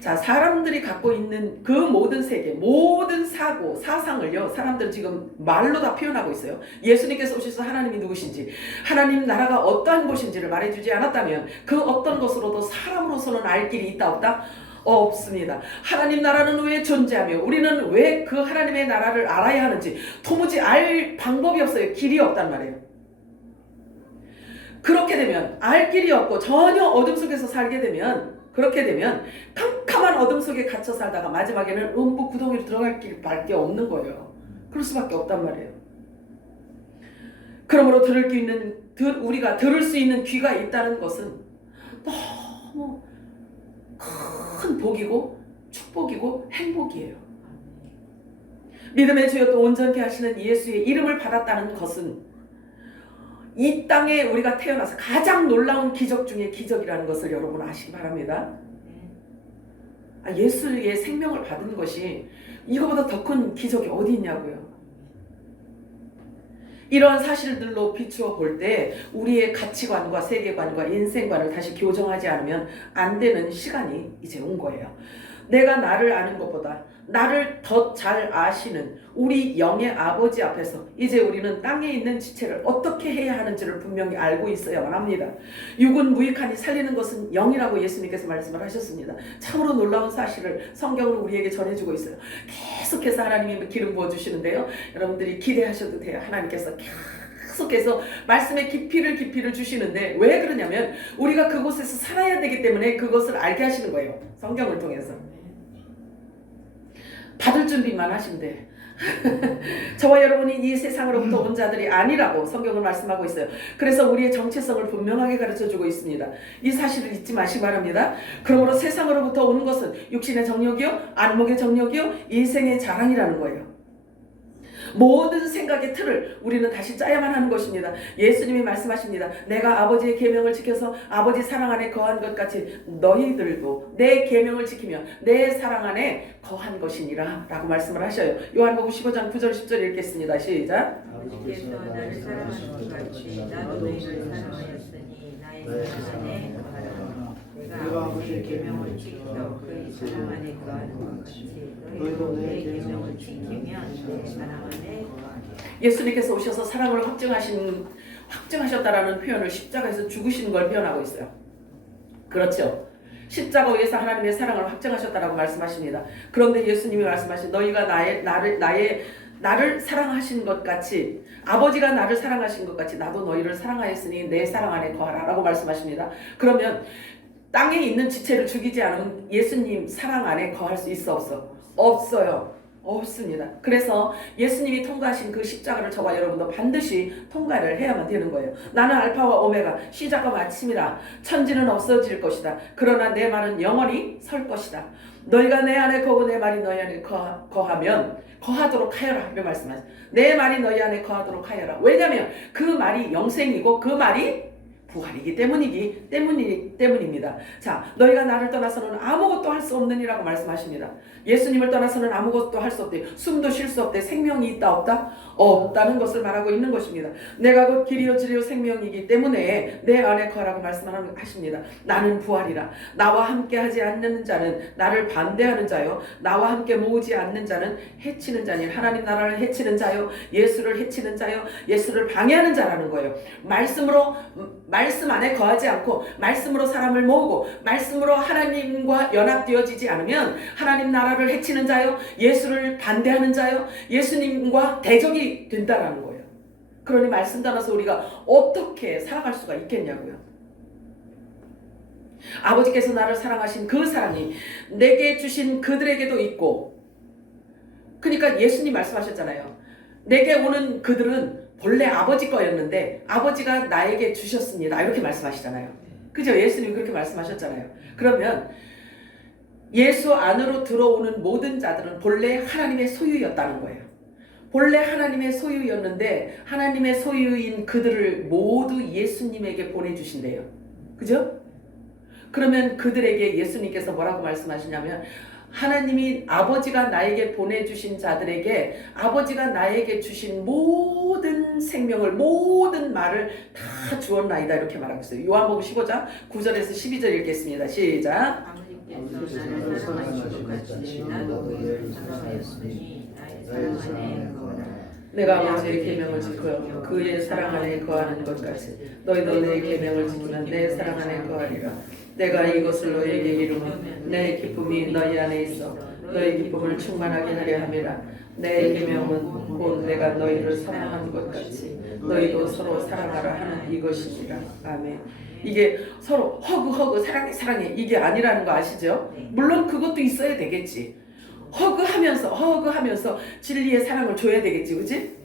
자, 사람들이 갖고 있는 그 모든 세계, 모든 사고, 사상을요, 사람들은 지금 말로 다 표현하고 있어요. 예수님께서 오셔서 하나님이 누구신지, 하나님 나라가 어떠한 곳인지를 말해주지 않았다면 그 어떤 것으로도 사람으로서는 알 길이 있다 없다? 없습니다. 하나님 나라는 왜 존재하며 우리는 왜 그 하나님의 나라를 알아야 하는지 도무지 알 방법이 없어요. 길이 없단 말이에요. 그렇게 되면 알 길이 없고 전혀 어둠 속에서 살게 되면 그렇게 되면 캄캄한 어둠 속에 갇혀 살다가 마지막에는 음부 구덩이로 들어갈 길밖에 없는 거예요. 그럴 수밖에 없단 말이에요. 그러므로 우리가 들을 수 있는 귀가 있다는 것은 너무 큰 복이고 축복이고 행복이에요. 믿음의 주여 또 온전케 하시는 예수의 이름을 받았다는 것은 이 땅에 우리가 태어나서 가장 놀라운 기적 중에 기적이라는 것을 여러분 아시기 바랍니다. 예수의 생명을 받은 것이 이거보다 더 큰 기적이 어디 있냐고요. 이러한 사실들로 비추어 볼 때 우리의 가치관과 세계관과 인생관을 다시 교정하지 않으면 안 되는 시간이 이제 온 거예요. 내가 나를 아는 것보다 나를 더 잘 아시는 우리 영의 아버지 앞에서 이제 우리는 땅에 있는 지체를 어떻게 해야 하는지를 분명히 알고 있어야만 합니다. 육은 무익하니 살리는 것은 영이라고 예수님께서 말씀을 하셨습니다. 참으로 놀라운 사실을 성경으로 우리에게 전해주고 있어요. 계속해서 하나님이 기름 부어주시는데요. 여러분들이 기대하셔도 돼요. 하나님께서 계속해서 말씀의 깊이를 주시는데 왜 그러냐면 우리가 그곳에서 살아야 되기 때문에 그것을 알게 하시는 거예요. 성경을 통해서. 받을 준비만 하시면 돼. 저와 여러분이 이 세상으로부터 온 자들이 아니라고 성경은 말씀하고 있어요. 그래서 우리의 정체성을 분명하게 가르쳐주고 있습니다. 이 사실을 잊지 마시기 바랍니다. 그러므로 세상으로부터 오는 것은 육신의 정욕이요, 안목의 정욕이요, 인생의 자랑이라는 거예요. 모든 생각의 틀을 우리는 다시 짜야만 하는 것입니다. 예수님이 말씀하십니다. 내가 아버지의 계명을 지켜서 아버지 사랑 안에 거한 것 같이 너희들도 내 계명을 지키며 내 사랑 안에 거한 것이니라 라고 말씀을 하셔요. 요한복음 15장 9절 10절 읽겠습니다. 시작. 아버지께서 나를 사랑하신 것 같이 나도 너희를 사랑하였으니 나의 사랑 안에 거하라. 내가 아버지의 계명을 지켜 그의 사랑 안에 거하는 것 같이 너희도 내 계명을 지키면 내 사랑 안에 거하게. 예수님께서 오셔서 사랑을 확증하셨다라는 표현을 십자가에서 죽으시는 걸 표현하고 있어요. 그렇죠. 십자가 위에서 하나님의 사랑을 확증하셨다라고 말씀하십니다. 그런데 예수님이 말씀하신 너희가 나를 사랑하신 것 같이 아버지가 나를 사랑하신 것 같이 나도 너희를 사랑하였으니 내 사랑 안에 거하라 라고 말씀하십니다. 그러면 땅에 있는 지체를 죽이지 않으면 예수님 사랑 안에 거할 수 있어 없어? 없어요. 없습니다. 그래서 예수님이 통과하신 그 십자가를 저와 여러분도 반드시 통과를 해야만 되는 거예요. 나는 알파와 오메가 시작과 마침이라. 천지는 없어질 것이다. 그러나 내 말은 영원히 설 것이다. 너희가 내 안에 거고 내 말이 너희 안에 거하면 거하도록 하여라. 이렇게 말씀하세요. 내 말이 너희 안에 거하도록 하여라. 왜냐하면 그 말이 영생이고 그 말이 부활이기 때문입니다. 자, 너희가 나를 떠나서는 아무것도 할 수 없느니라고 말씀하십니다. 예수님을 떠나서는 아무것도 할 수 없대. 숨도 쉴 수 없대. 생명이 있다 없다? 없다는 것을 말하고 있는 것입니다. 내가 곧 길이요 진리요 생명이기 때문에 내 안에 거하라고 말씀하십니다. 나는 부활이라. 나와 함께 하지 않는 자는 나를 반대하는 자요, 나와 함께 모으지 않는 자는 해치는 자니 하나님 나라를 해치는 자요, 예수를 해치는 자요, 예수를 방해하는 자라는 거예요. 말씀 안에 거하지 않고 말씀으로 사람을 모으고 말씀으로 하나님과 연합되어지지 않으면 하나님 나라를 해치는 자요, 예수를 반대하는 자요, 예수님과 대적이 된다라는 거예요. 그러니 말씀 따라서 우리가 어떻게 살아갈 수가 있겠냐고요. 아버지께서 나를 사랑하신 그 사랑이 내게 주신 그들에게도 있고, 그러니까 예수님 말씀하셨잖아요. 내게 오는 그들은 본래 아버지 거였는데 아버지가 나에게 주셨습니다. 이렇게 말씀하시잖아요. 그죠? 예수님이 그렇게 말씀하셨잖아요. 그러면 예수 안으로 들어오는 모든 자들은 본래 하나님의 소유였다는 거예요. 본래 하나님의 소유였는데 하나님의 소유인 그들을 모두 예수님에게 보내주신대요. 그죠? 그러면 그들에게 예수님께서 뭐라고 말씀하시냐면 하나님이 아버지가 나에게 보내주신 자들에게 아버지가 나에게 주신 모든 생명을 모든 말을 다 주었나이다 이렇게 말하고 있어요. 요한복음 15장 9절에서 12절 읽겠습니다. 시작. 아버지께서 나를 사랑하신 것 같이 나도 그를 사랑하였으니 나의 사랑 안에 거하라. 내가 아버지의 계명을 지켜 그의 사랑 안에 거하는 것 같이 너희도 내 계명을 지키면 내 사랑 안에 거하리라. 내가 이것을 너희에게 이루면 내 기쁨이 너희 안에 있어 너희 기쁨을 충만하게 하려 함이라. 내 계명은 곧 내가 너희를 사랑하는 것 같이 너희도 서로 사랑하라 하는 이것이니라. 아멘. 이게 서로 허그 사랑해 사랑해 이게 아니라는 거 아시죠? 물론 그것도 있어야 되겠지. 허그하면서 진리의 사랑을 줘야 되겠지, 그지?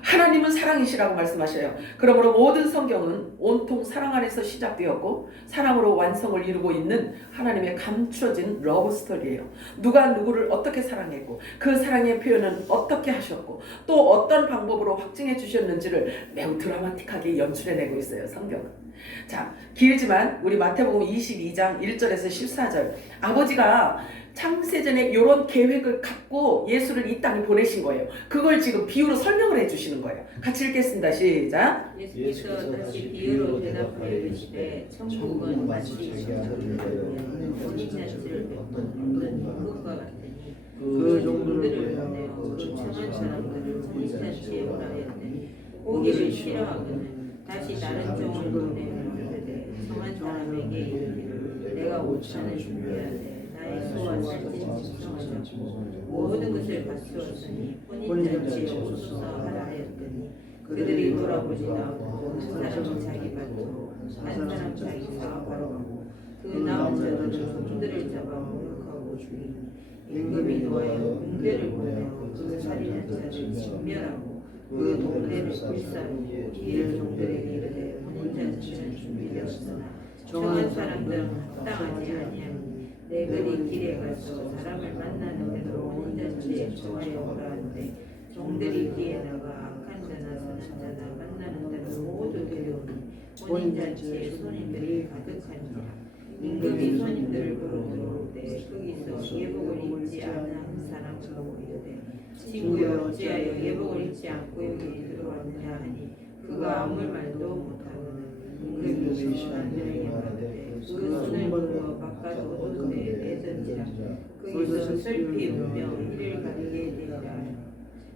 하나님은 사랑이시라고 말씀하셔요. 그러므로 모든 성경은 온통 사랑 안에서 시작되었고 사랑으로 완성을 이루고 있는 하나님의 감춰진 러브 스토리예요. 누가 누구를 어떻게 사랑했고 그 사랑의 표현은 어떻게 하셨고 또 어떤 방법으로 확증해 주셨는지를 매우 드라마틱하게 연출해내고 있어요, 성경은. 자, 길지만 우리 마태복음 22장 1절에서 14절 아버지가 창세전에 이런 계획을 갖고 예수를 이 땅에 보내신 거예요. 그걸 지금 비유로 설명을 해주시는 거예요. 같이 읽겠습니다. 시작. 예수께서 다시 비유로 대답하여 이르시되 천국은 마치 정적을 혼인잔치를 베푼 임금과 같으니 그 종들을 보내어 청한 사람들을 혼인잔치에 오라 하였더니 오기를 싫어하거든 다시 다른 종을 보내어 이르되 청한 사람에게 이르기를 내가 오찬을 준비하되 나의 소와 살찐 짐승하자고 모든 것을 갖추었으니 혼인잔치에 오소서 하라 하였더니 그들이 돌아보지도 않고 한 사람은 자기 밭으로 한 사람 자기 사업하러 가고 그 남은 자들은 종들을 잡아 모욕하고 죽이니 임금이 노하여 군대를 보내어 그 살인한 자를 진멸하고 그 동네를 불사르고 이에 종들에게 이르되 혼인잔치는 준비되었으나 정한 사람들은 합당하지 아니하니 내그리 길에 가서 사람을 만나는 대로 혼인잔치에 초하여 오라 하는데 종들이 뒤에 나가 악한 자나 선한 자나 만나는 대로 모두 데려오니 혼인잔치에 손님들이 가득하니라. 임금이 손님들을 부르러 들어오되 거기서 예복을 입지 않은 사람처럼 이르되 친구여 어찌하여 예복을 입지 않고 여기 들어왔느냐 하니 그가 아무 말도 못하거든 임금이 시간들에게 말하되 그 손을 들어 바깥 어두운데 내던지라. 거기서 슬피 울며 이를 가리게 되리라.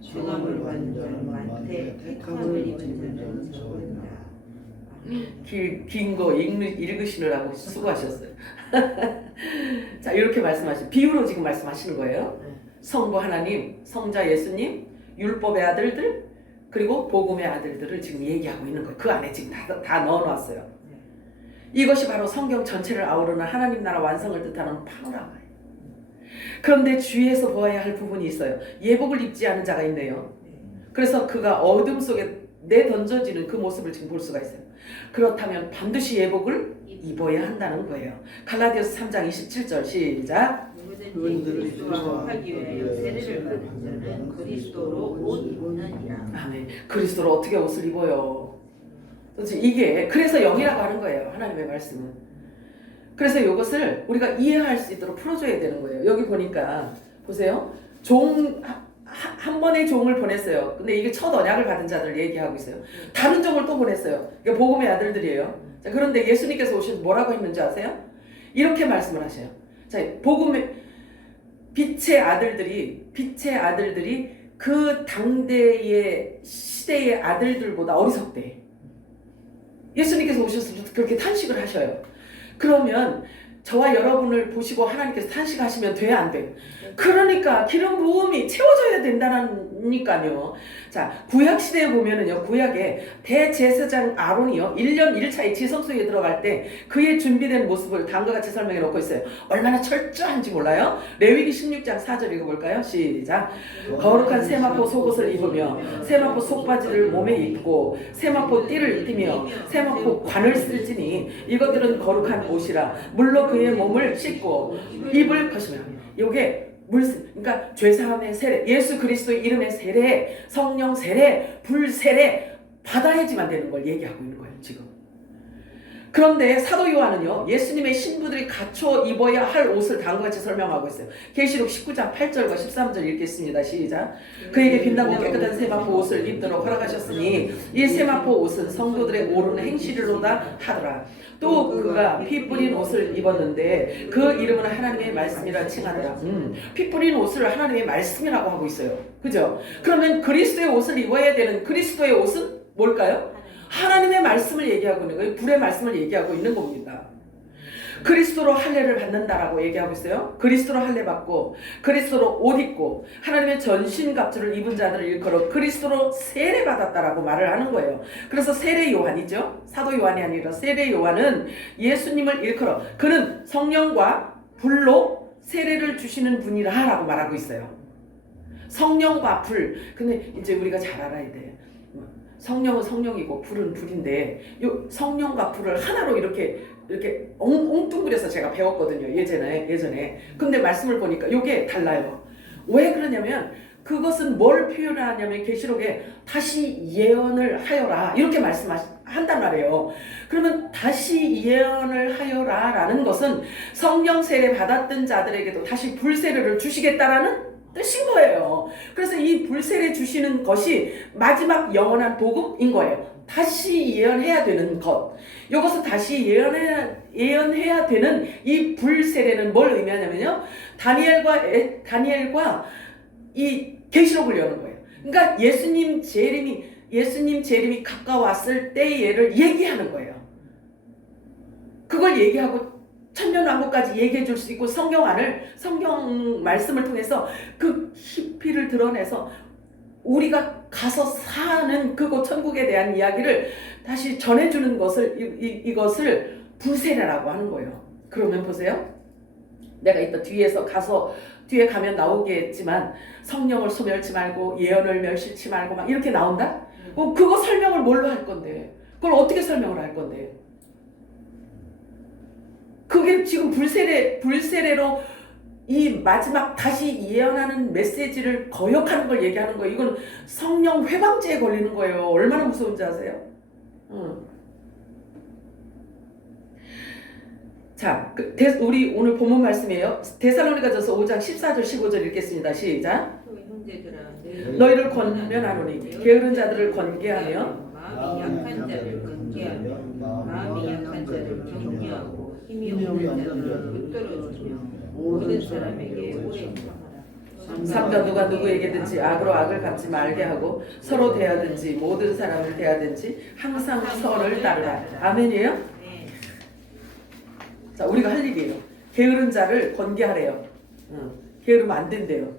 중함을 받는 자는 많되 택함을 입은 자는 적은다. 긴 거 읽으시느라고 수고하셨어요. 자, 이렇게 말씀하시죠. 비유로 지금 말씀하시는 거예요. 성부 하나님, 성자 예수님, 율법의 아들들, 그리고 복음의 아들들을 지금 얘기하고 있는 거예요. 그 안에 지금 다 넣어놨어요. 이것이 바로 성경 전체를 아우르는 하나님 나라 완성을 뜻하는 파노라마예요. 그런데 주위에서 보아야 할 부분이 있어요. 예복을 입지 않은 자가 있네요. 그래서 그가 어둠 속에 내던져지는 그 모습을 지금 볼 수가 있어요. 그렇다면 반드시 예복을 입어야 한다는 거예요. 갈라디아서 3장 27절 시작. 누구든지 그리스도와 합하기 위하여 세례를 받은 자는 그리스도로 옷 입느니라. 아멘. 그리스도로 어떻게 옷을 입어요? 이게 그래서 영이라고 하는 거예요. 하나님의 말씀은. 그래서 이것을 우리가 이해할 수 있도록 풀어줘야 되는 거예요. 여기 보니까 보세요. 한 번의 종을 보냈어요. 근데 이게 첫 언약을 받은 자들을 얘기하고 있어요. 다른 종을 또 보냈어요. 이게 복음의 아들들이에요. 자, 그런데 예수님께서 오셔서 뭐라고 했는지 아세요? 이렇게 말씀을 하셔요. 자, 복음의 빛의 아들들이 그 당대의 시대의 아들들보다 어리석대. 예수님께서 오셔서 그렇게 탄식을 하셔요. 그러면 저와 여러분을 보시고 하나님께서 탄식하시면 돼, 안 돼? 그러니까 기름 부음이 채워져야 된다니까요. 자, 구약 시대에 보면은요, 구약에 대제사장 아론이요, 1년 1차에 지성소에 들어갈 때 그의 준비된 모습을 다음과 같이 설명해 놓고 있어요. 얼마나 철저한지 몰라요? 레위기 16장 4절 읽어볼까요? 시작. 거룩한 세마포 속옷을 입으며 세마포 속바지를 몸에 입고 세마포 띠를 띠며 세마포 관을 쓸지니 이것들은 거룩한 옷이라 물로 그의 몸을 씻고 입을 것이며. 요게 그러니까 죄사함의 세례, 예수 그리스도의 이름의 세례, 성령 세례, 불 세례 받아야지만 되는 걸 얘기하고 있는 거예요 지금. 그런데 사도 요한은요, 예수님의 신부들이 갖춰 입어야 할 옷을 다음과 같이 설명하고 있어요. 계시록 19장 8절과 13절 읽겠습니다. 시작. 그에게 빛나고 깨끗한 세마포 옷을 입도록 허락하셨으니 이 세마포 옷은 성도들의 옳은 행실로다 하더라. 또 그가 피 뿌린 옷을 입었는데 그 이름은 하나님의 말씀이라 칭하더라. 피 뿌린 옷을 하나님의 말씀이라고 하고 있어요. 그죠? 그러면 그리스도의 옷을 입어야 되는 그리스도의 옷은 뭘까요? 하나님의 말씀을 얘기하고 있는 거예요. 불의 말씀을 얘기하고 있는 겁니다. 그리스도로 할례를 받는다라고 얘기하고 있어요. 그리스도로 할례 받고 그리스도로 옷 입고 하나님의 전신갑주를 입은 자들을 일컬어 그리스도로 세례 받았다라고 말을 하는 거예요. 그래서 세례 요한이죠. 사도 요한이 아니라 세례 요한은 예수님을 일컬어 그는 성령과 불로 세례를 주시는 분이라라고 말하고 있어요. 성령과 불. 근데 이제 우리가 잘 알아야 돼. 성령은 성령이고 불은 불인데 요 성령과 불을 하나로 이렇게 엉뚱그려서 제가 배웠거든요. 예전에. 근데 말씀을 보니까 이게 달라요. 왜 그러냐면 그것은 뭘 표현하냐면 계시록에 다시 예언을 하여라 이렇게 말씀한단 말이에요. 그러면 다시 예언을 하여라라는 것은 성령 세례 받았던 자들에게도 다시 불세례를 주시겠다라는 뜻인 거예요. 그래서 이 불세례 주시는 것이 마지막 영원한 복음인 거예요. 다시 예언해야 되는 것. 이것을 다시 예언해야 되는 이 불세례는 뭘 의미하냐면요. 다니엘과 이 계시록을 여는 거예요. 그러니까 예수님 재림이 가까웠을 때를 얘기하는 거예요. 그걸 얘기하고 천년왕국까지 얘기해 줄 수 있고 성경 말씀을 통해서 그 깊이를 드러내서 우리가 가서 사는 그곳 천국에 대한 이야기를 다시 전해주는 이것을 불세례라고 하는 거예요. 그러면 보세요. 내가 이따 뒤에 가면 나오겠지만 성령을 소멸치 말고 예언을 멸시치 말고 막 이렇게 나온다? 그거 설명을 뭘로 할 건데? 그걸 어떻게 설명을 할 건데? 그게 지금 불세례로 이 마지막 다시 예언하는 메시지를 거역하는 걸 얘기하는 거예요. 이건 성령 회방죄에 걸리는 거예요. 얼마나 무서운지 아세요? 자, 우리 오늘 본문 말씀이에요. 데살로니가전서 5장 14절 15절 읽겠습니다. 시작. 너희를 권면하노니 게으른 자들을 권계하며 마음이 약한 자를 권계하며 마음이 약한 자를 격려하고 힘이 없는 자들을 붙들어주며 모든 사람에게 오래 참아라. 3절 누가 누구에게든지 악으로 악을 갚지 말게 하고 서로 대하든지 모든 사람을 대하든지 항상 선을 따르라. 아멘이에요? 네. 자, 우리가 할 일이에요. 게으른 자를 권계하래요. 게으르면 안 된대요.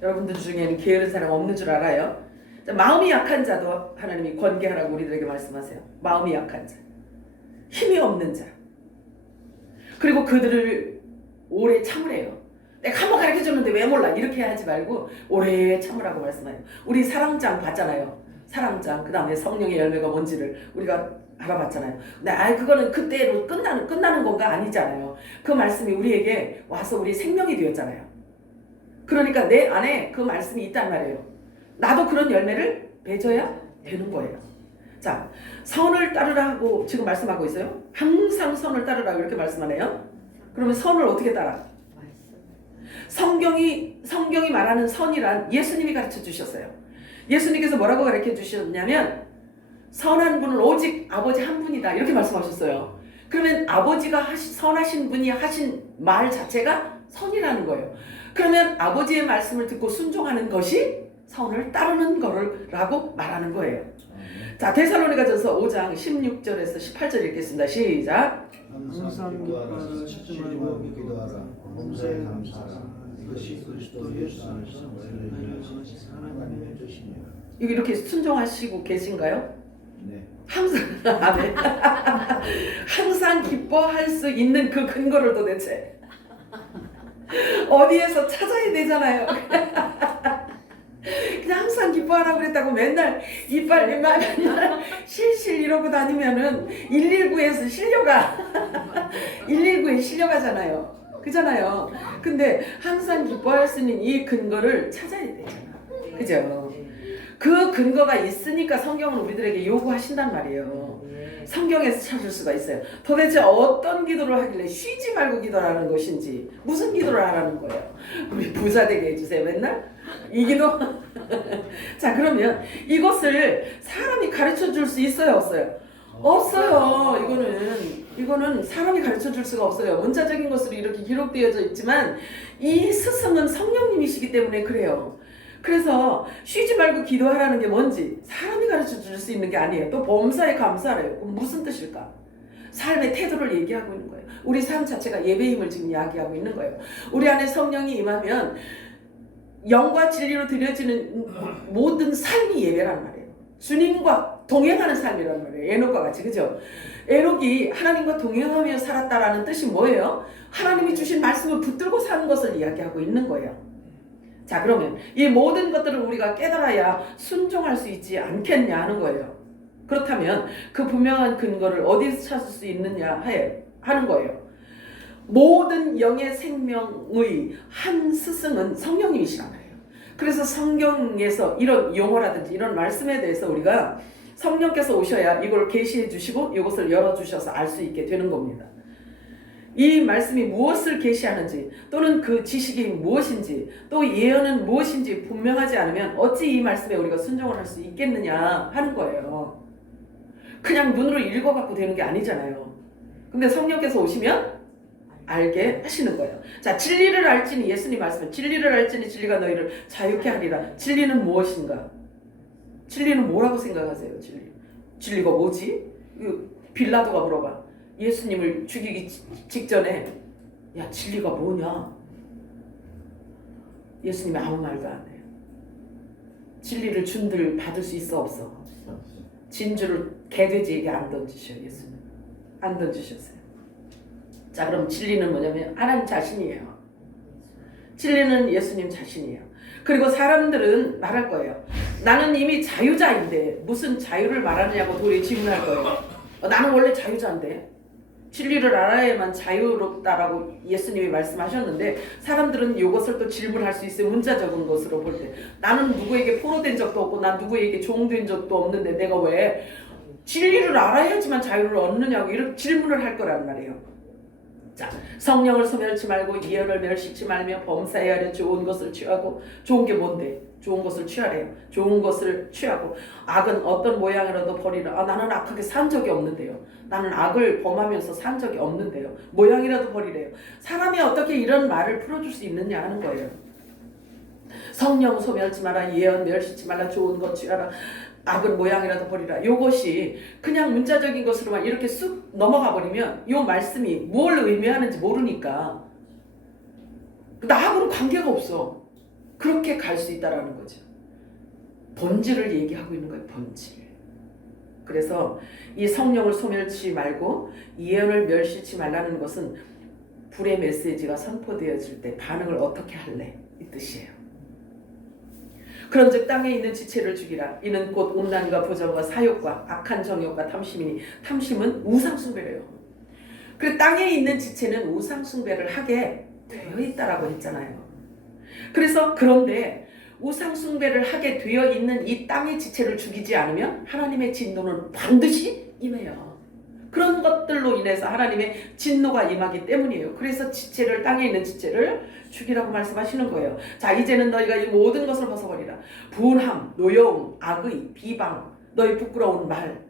여러분들 중에는 게으른 사람 없는 줄 알아요? 자, 마음이 약한 자도 하나님이 권계하라고 우리들에게 말씀하세요. 마음이 약한 자, 힘이 없는 자, 그리고 그들을 오래 참으래요. 내가 한번 가르쳐줬는데 왜 몰라? 이렇게 하지 말고 오래 참으라고 말씀해요. 우리 사랑장 봤잖아요. 사랑장, 그 다음에 성령의 열매가 뭔지를 우리가 알아봤잖아요. 근데 그거는 그때로 끝나는 건가? 아니잖아요. 그 말씀이 우리에게 와서 우리 생명이 되었잖아요. 그러니까 내 안에 그 말씀이 있단 말이에요. 나도 그런 열매를 맺어야 되는 거예요. 자, 선을 따르라고 지금 말씀하고 있어요. 항상 선을 따르라고 이렇게 말씀하네요. 그러면 선을 어떻게 따라? 성경이 말하는 선이란 예수님이 가르쳐 주셨어요. 예수님께서 뭐라고 가르쳐 주셨냐면 선한 분은 오직 아버지 한 분이다 이렇게 말씀하셨어요. 그러면 아버지가 선하신 분이 하신 말 자체가 선이라는 거예요. 그러면 아버지의 말씀을 듣고 순종하는 것이 선을 따르는 거라고 말하는 거예요. 자, 데살로니가전서 5장 16절에서 18절 읽겠습니다. 시작. 항상 기도하라. 찾지 말고 기도하라. 범사에 감사하라. 이것이 그리스도 예수 안에서 너희를 위하신 하나님의 뜻이니라. 이렇게 순종하시고 계신가요? 네. 항상 네. 항상 기뻐할 수 있는 그 근거를 도대체 어디에서 찾아야 되잖아요. 그냥 항상 기뻐하라고 그랬다고 맨날 이빨 맨날 실실 이러고 다니면은 119에서 실려가. 119에 실려가잖아요. 그잖아요. 근데 항상 기뻐할 수 있는 이 근거를 찾아야 되잖아. 그죠? 그 근거가 있으니까 성경은 우리들에게 요구하신단 말이에요. 성경에서 찾을 수가 있어요. 도대체 어떤 기도를 하길래 쉬지 말고 기도하라는 것인지, 무슨 기도를 하라는 거예요. 우리 부자 되게 해주세요. 맨날 이 기도. 자, 그러면 이것을 사람이 가르쳐 줄 수 있어요, 없어요? 없어요. 이거는 사람이 가르쳐 줄 수가 없어요. 문자적인 것으로 이렇게 기록되어져 있지만 이 스승은 성령님이시기 때문에 그래요. 그래서 쉬지 말고 기도하라는 게 뭔지 사람이 가르쳐 줄 수 있는 게 아니에요. 또 범사에 감사하래요. 그럼 무슨 뜻일까? 삶의 태도를 얘기하고 있는 거예요. 우리 삶 자체가 예배임을 지금 이야기하고 있는 거예요. 우리 안에 성령이 임하면 영과 진리로 드려지는 모든 삶이 예배란 말이에요. 주님과 동행하는 삶이란 말이에요. 에녹과 같이, 그죠? 에녹이 하나님과 동행하며 살았다라는 뜻이 뭐예요? 하나님이 주신 말씀을 붙들고 사는 것을 이야기하고 있는 거예요. 자, 그러면 이 모든 것들을 우리가 깨달아야 순종할 수 있지 않겠냐 하는 거예요. 그렇다면 그 분명한 근거를 어디서 찾을 수 있느냐 하는 거예요. 모든 영의 생명의 한 스승은 성령님이시란 말이에요. 그래서 성경에서 이런 용어라든지 이런 말씀에 대해서 우리가 성령께서 오셔야 이걸 계시해 주시고 이것을 열어주셔서 알 수 있게 되는 겁니다. 이 말씀이 무엇을 계시하는지 또는 그 지식이 무엇인지 또 예언은 무엇인지 분명하지 않으면 어찌 이 말씀에 우리가 순종을 할 수 있겠느냐 하는 거예요. 그냥 눈으로 읽어갖고 되는 게 아니잖아요. 근데 성령께서 오시면 알게 하시는 거예요. 자, 진리를 알지니, 예수님 말씀은 진리를 알지니 진리가 너희를 자유케 하리라. 진리는 무엇인가? 진리는 뭐라고 생각하세요? 진리가 뭐지? 빌라도가 물어봐. 예수님을 죽이기 직전에 야, 진리가 뭐냐? 예수님이 아무 말도 안 해요. 진리를 준들 받을 수 있어, 없어? 진주를 개돼지에게 안 던지셔. 예수님 안 던지셨어요. 자, 그럼 진리는 뭐냐면 하나님 자신이에요. 진리는 예수님 자신이에요. 그리고 사람들은 말할 거예요. 나는 이미 자유자인데 무슨 자유를 말하느냐고 도리어 질문할 거예요. 나는 원래 자유자인데 진리를 알아야만 자유롭다라고 예수님이 말씀하셨는데 사람들은 이것을 또 질문할 수 있어요. 문자적인 것으로 볼 때. 나는 누구에게 포로된 적도 없고 난 누구에게 종된 적도 없는데 내가 왜 진리를 알아야지만 자유를 얻느냐고 이렇게 질문을 할 거란 말이에요. 자, 성령을 소멸치 말고 예언을 멸시치 말며 범사에 하려 좋은 것을 취하고. 좋은 게 뭔데? 좋은 것을 취하래요. 좋은 것을 취하고 악은 어떤 모양이라도 버리라. 나는 악하게 산 적이 없는데요. 나는 악을 범하면서 산 적이 없는데요. 모양이라도 버리래요. 사람이 어떻게 이런 말을 풀어줄 수 있느냐 하는 거예요. 성령 소멸치 마라, 예언 멸시치 말라, 좋은 것 취하라, 악은 모양이라도 버리라. 이것이 그냥 문자적인 것으로만 이렇게 쑥 넘어가 버리면 이 말씀이 뭘 의미하는지 모르니까 나하고는 관계가 없어. 그렇게 갈 수 있다라는 거죠. 본질을 얘기하고 있는 거예요. 본질. 그래서 이 성령을 소멸치 말고 예언을 멸시치 말라는 것은 불의 메시지가 선포되어질 때 반응을 어떻게 할래? 이 뜻이에요. 그런즉 땅에 있는 지체를 죽이라. 이는 곧 음란과 부정과 사욕과 악한 정욕과 탐심이니 탐심은 우상숭배래요. 그래, 땅에 있는 지체는 우상숭배를 하게 되어 있다라고 했잖아요. 그래서 그런데 우상숭배를 하게 되어 있는 이 땅의 지체를 죽이지 않으면 하나님의 진노는 반드시 임해요. 그런 것들로 인해서 하나님의 진노가 임하기 때문이에요. 그래서 지체를, 땅에 있는 지체를 죽이라고 말씀하시는 거예요. 자, 이제는 너희가 이 모든 것을 벗어버리라. 분함, 노여움, 악의, 비방, 너희 부끄러운 말.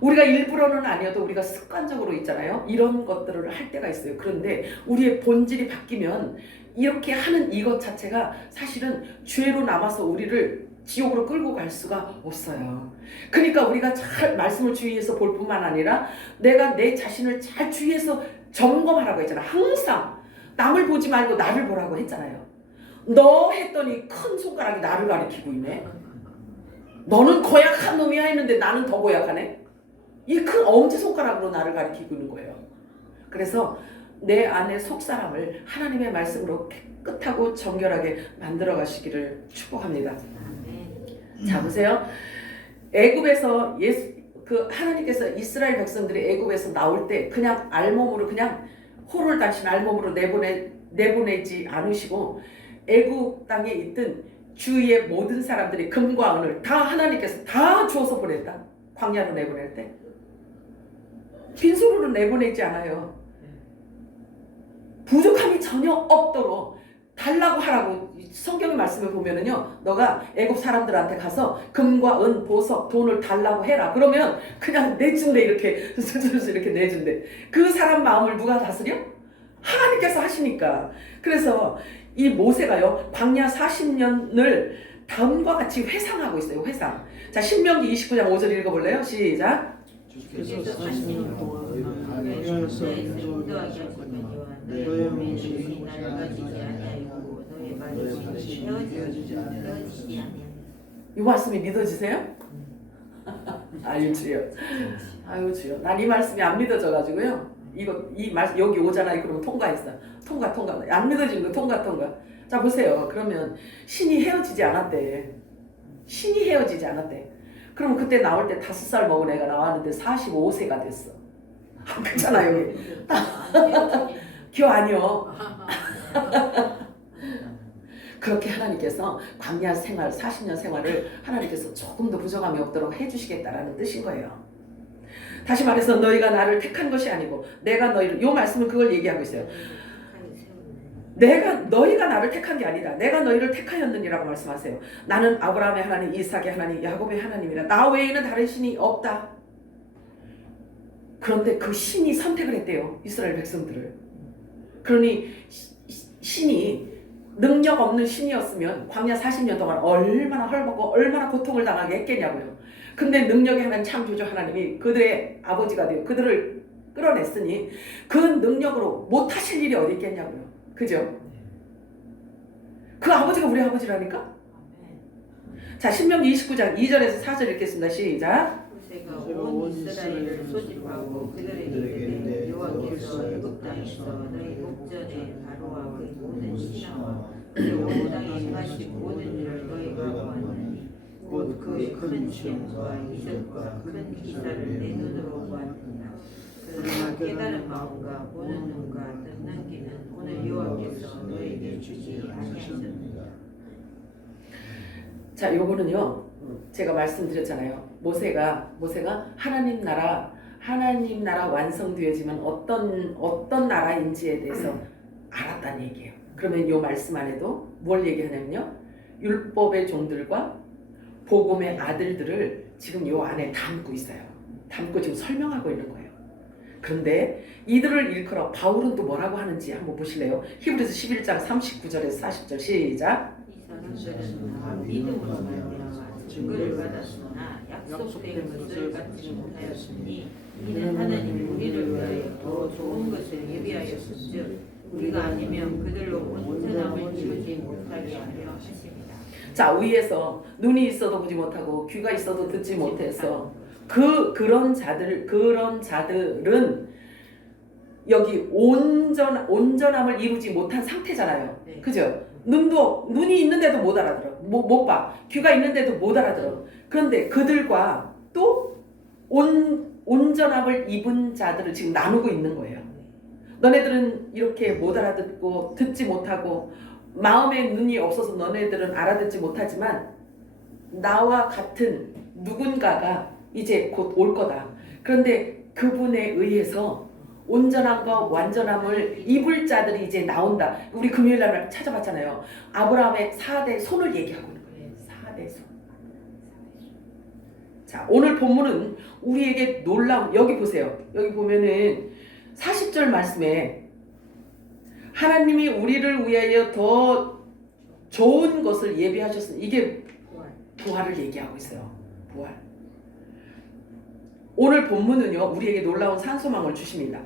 우리가 일부러는 아니어도 우리가 습관적으로 있잖아요. 이런 것들을 할 때가 있어요. 그런데 우리의 본질이 바뀌면 이렇게 하는 이것 자체가 사실은 죄로 남아서 우리를 지옥으로 끌고 갈 수가 없어요. 그러니까 우리가 잘 말씀을 주의해서 볼 뿐만 아니라 내가 내 자신을 잘 주의해서 점검하라고 했잖아요. 항상 남을 보지 말고 나를 보라고 했잖아요. 너 했더니 큰 손가락이 나를 가리키고 있네. 너는 고약한 놈이야 했는데 나는 더 고약하네. 이 큰 엄지손가락으로 나를 가리키고 있는 거예요. 그래서 내 안의 속사람을 하나님의 말씀으로 깨끗하고 정결하게 만들어 가시기를 축복합니다. 자, 보세요. 애굽에서 하나님께서 이스라엘 백성들이 애굽에서 나올 때 그냥 알몸으로 그냥 호를 단신 알몸으로 내보내지 않으시고 애굽 땅에 있던 주위의 모든 사람들이 금과 은을 다 하나님께서 다 주어서 보냈다. 광야로 내보낼 때 빈손으로 내보내지 않아요. 부족함이 전혀 없도록 달라고 하라고 성경의 말씀을 보면은요, 너가 애굽 사람들한테 가서 금과 은, 보석, 돈을 달라고 해라. 그러면 그냥 내준대. 이렇게 슬슬슬 이렇게 내준대. 그 사람 마음을 누가 다스려? 하나님께서 하시니까. 그래서 이 모세가요, 광야 40년을 다음과 같이 회상하고 있어요. 회상. 자, 신명기 29장 5절 읽어볼래요? 시작. 주께서 40년 동안 광야에서 인도하게 하셨거니와 너의 몸이 낡아지지 아니하고 너의 발이 헤어지지 아니하고. 이 말씀이 믿어지세요? 아유 주여, 아유 주여. 난 이 말씀이 안 믿어져가지고요. 여기 오잖아요. 그러면 통과했어. 통과. 안 믿어지는 거 통과. 자, 보세요. 그러면 신이 헤어지지 않았대. 그럼 그때 나올 때 5살 먹은 애가 나왔는데 45세가 됐어. 그렇잖아요. 기어 아니요. 그렇게 하나님께서 광야 생활 40년 생활을 하나님께서 조금도 부정함이 없도록 해주시겠다라는 뜻인 거예요. 다시 말해서 너희가 나를 택한 것이 아니고 내가 너희를, 요 말씀은 그걸 얘기하고 있어요. 너희가 나를 택한 게 아니다. 내가 너희를 택하였느니라고 말씀하세요. 나는 아브라함의 하나님, 이삭의 하나님, 야곱의 하나님이라. 나 외에는 다른 신이 없다. 그런데 그 신이 선택을 했대요. 이스라엘 백성들을. 그러니 신이 능력 없는 신이었으면 광야 40년 동안 얼마나 헐벗고 얼마나 고통을 당하게 했겠냐고요. 근데 능력의 하나님, 창조주 하나님이 그들의 아버지가 되어 그들을 끌어냈으니 그 능력으로 못하실 일이 어디 있겠냐고요. 그죠? 그 아버지가 우리 아버지라니까? 자, 신명기 29장 2절에서 4절 읽겠습니다. 시작. 모세가 온 이스라엘을 소집하고 그들에게 이르되 여호와께서 애굽 땅에서 너희 목전에 바로와 그의 모든 신하와 그의 온 땅에 행하신 모든 일을 너희가 보았느니 곧 그의 큰 시험과 이적과 큰 기사를 내 눈으로 보았느니라. 그러나 깨달은 마음과 보는 눈과 듣는 귀는 오늘 여호와께서 너희에게 주지 아니하셨느니라. 자, 요거는요, 제가 말씀드렸잖아요. 모세가 하나님 나라 완성되어지면 어떤 나라인지에 대해서 알았다는 얘기예요. 그러면 요 말씀 안에도 뭘 얘기하냐면요, 율법의 종들과 복음의 아들들을 지금 요 안에 담고 있어요. 담고 지금 설명하고 있는 거예요. 그런데 이들을 일컬어 바울은 또 뭐라고 하는지 한번 보실래요? 히브리서 11장 39절에서 40절 시작. 이 사람들은 다 믿음으로 말미암아 증거를 받았으나 약속된 것을 받지 못하였으니 이는 하나님이 우리를 위하여 더 좋은 것을 예비하였은즉 우리가 아니면 그들로 온전함을 이루지 못하게 하려 하십니다. 자, 위에서 눈이 있어도 보지 못하고 귀가 있어도 듣지 못해서 그런 자들은 여기 온전함을 이루지 못한 상태잖아요. 네. 그죠? 눈이 있는데도 못 알아들어. 못 봐. 귀가 있는데도 못 알아들어. 그런데 그들과 또 온전함을 입은 자들을 지금 나누고 있는 거예요. 너네들은 이렇게 못 알아듣고 듣지 못하고 마음에 눈이 없어서 너네들은 알아듣지 못하지만 나와 같은 누군가가 이제 곧 올 거다. 그런데 그분에 의해서 온전함과 완전함을 입을 자들이 이제 나온다. 우리 금요일 날 찾아봤잖아요. 아브라함의 4대 손을 얘기하고 있는 거예요. 4대 손. 자, 오늘 본문은 우리에게 놀라운, 여기 보세요. 여기 보면은 40절 말씀에 하나님이 우리를 위하여 더 좋은 것을 예비하셨으니, 이게 부활을 얘기하고 있어요. 부활. 오늘 본문은요, 우리에게 놀라운 산소망을 주십니다.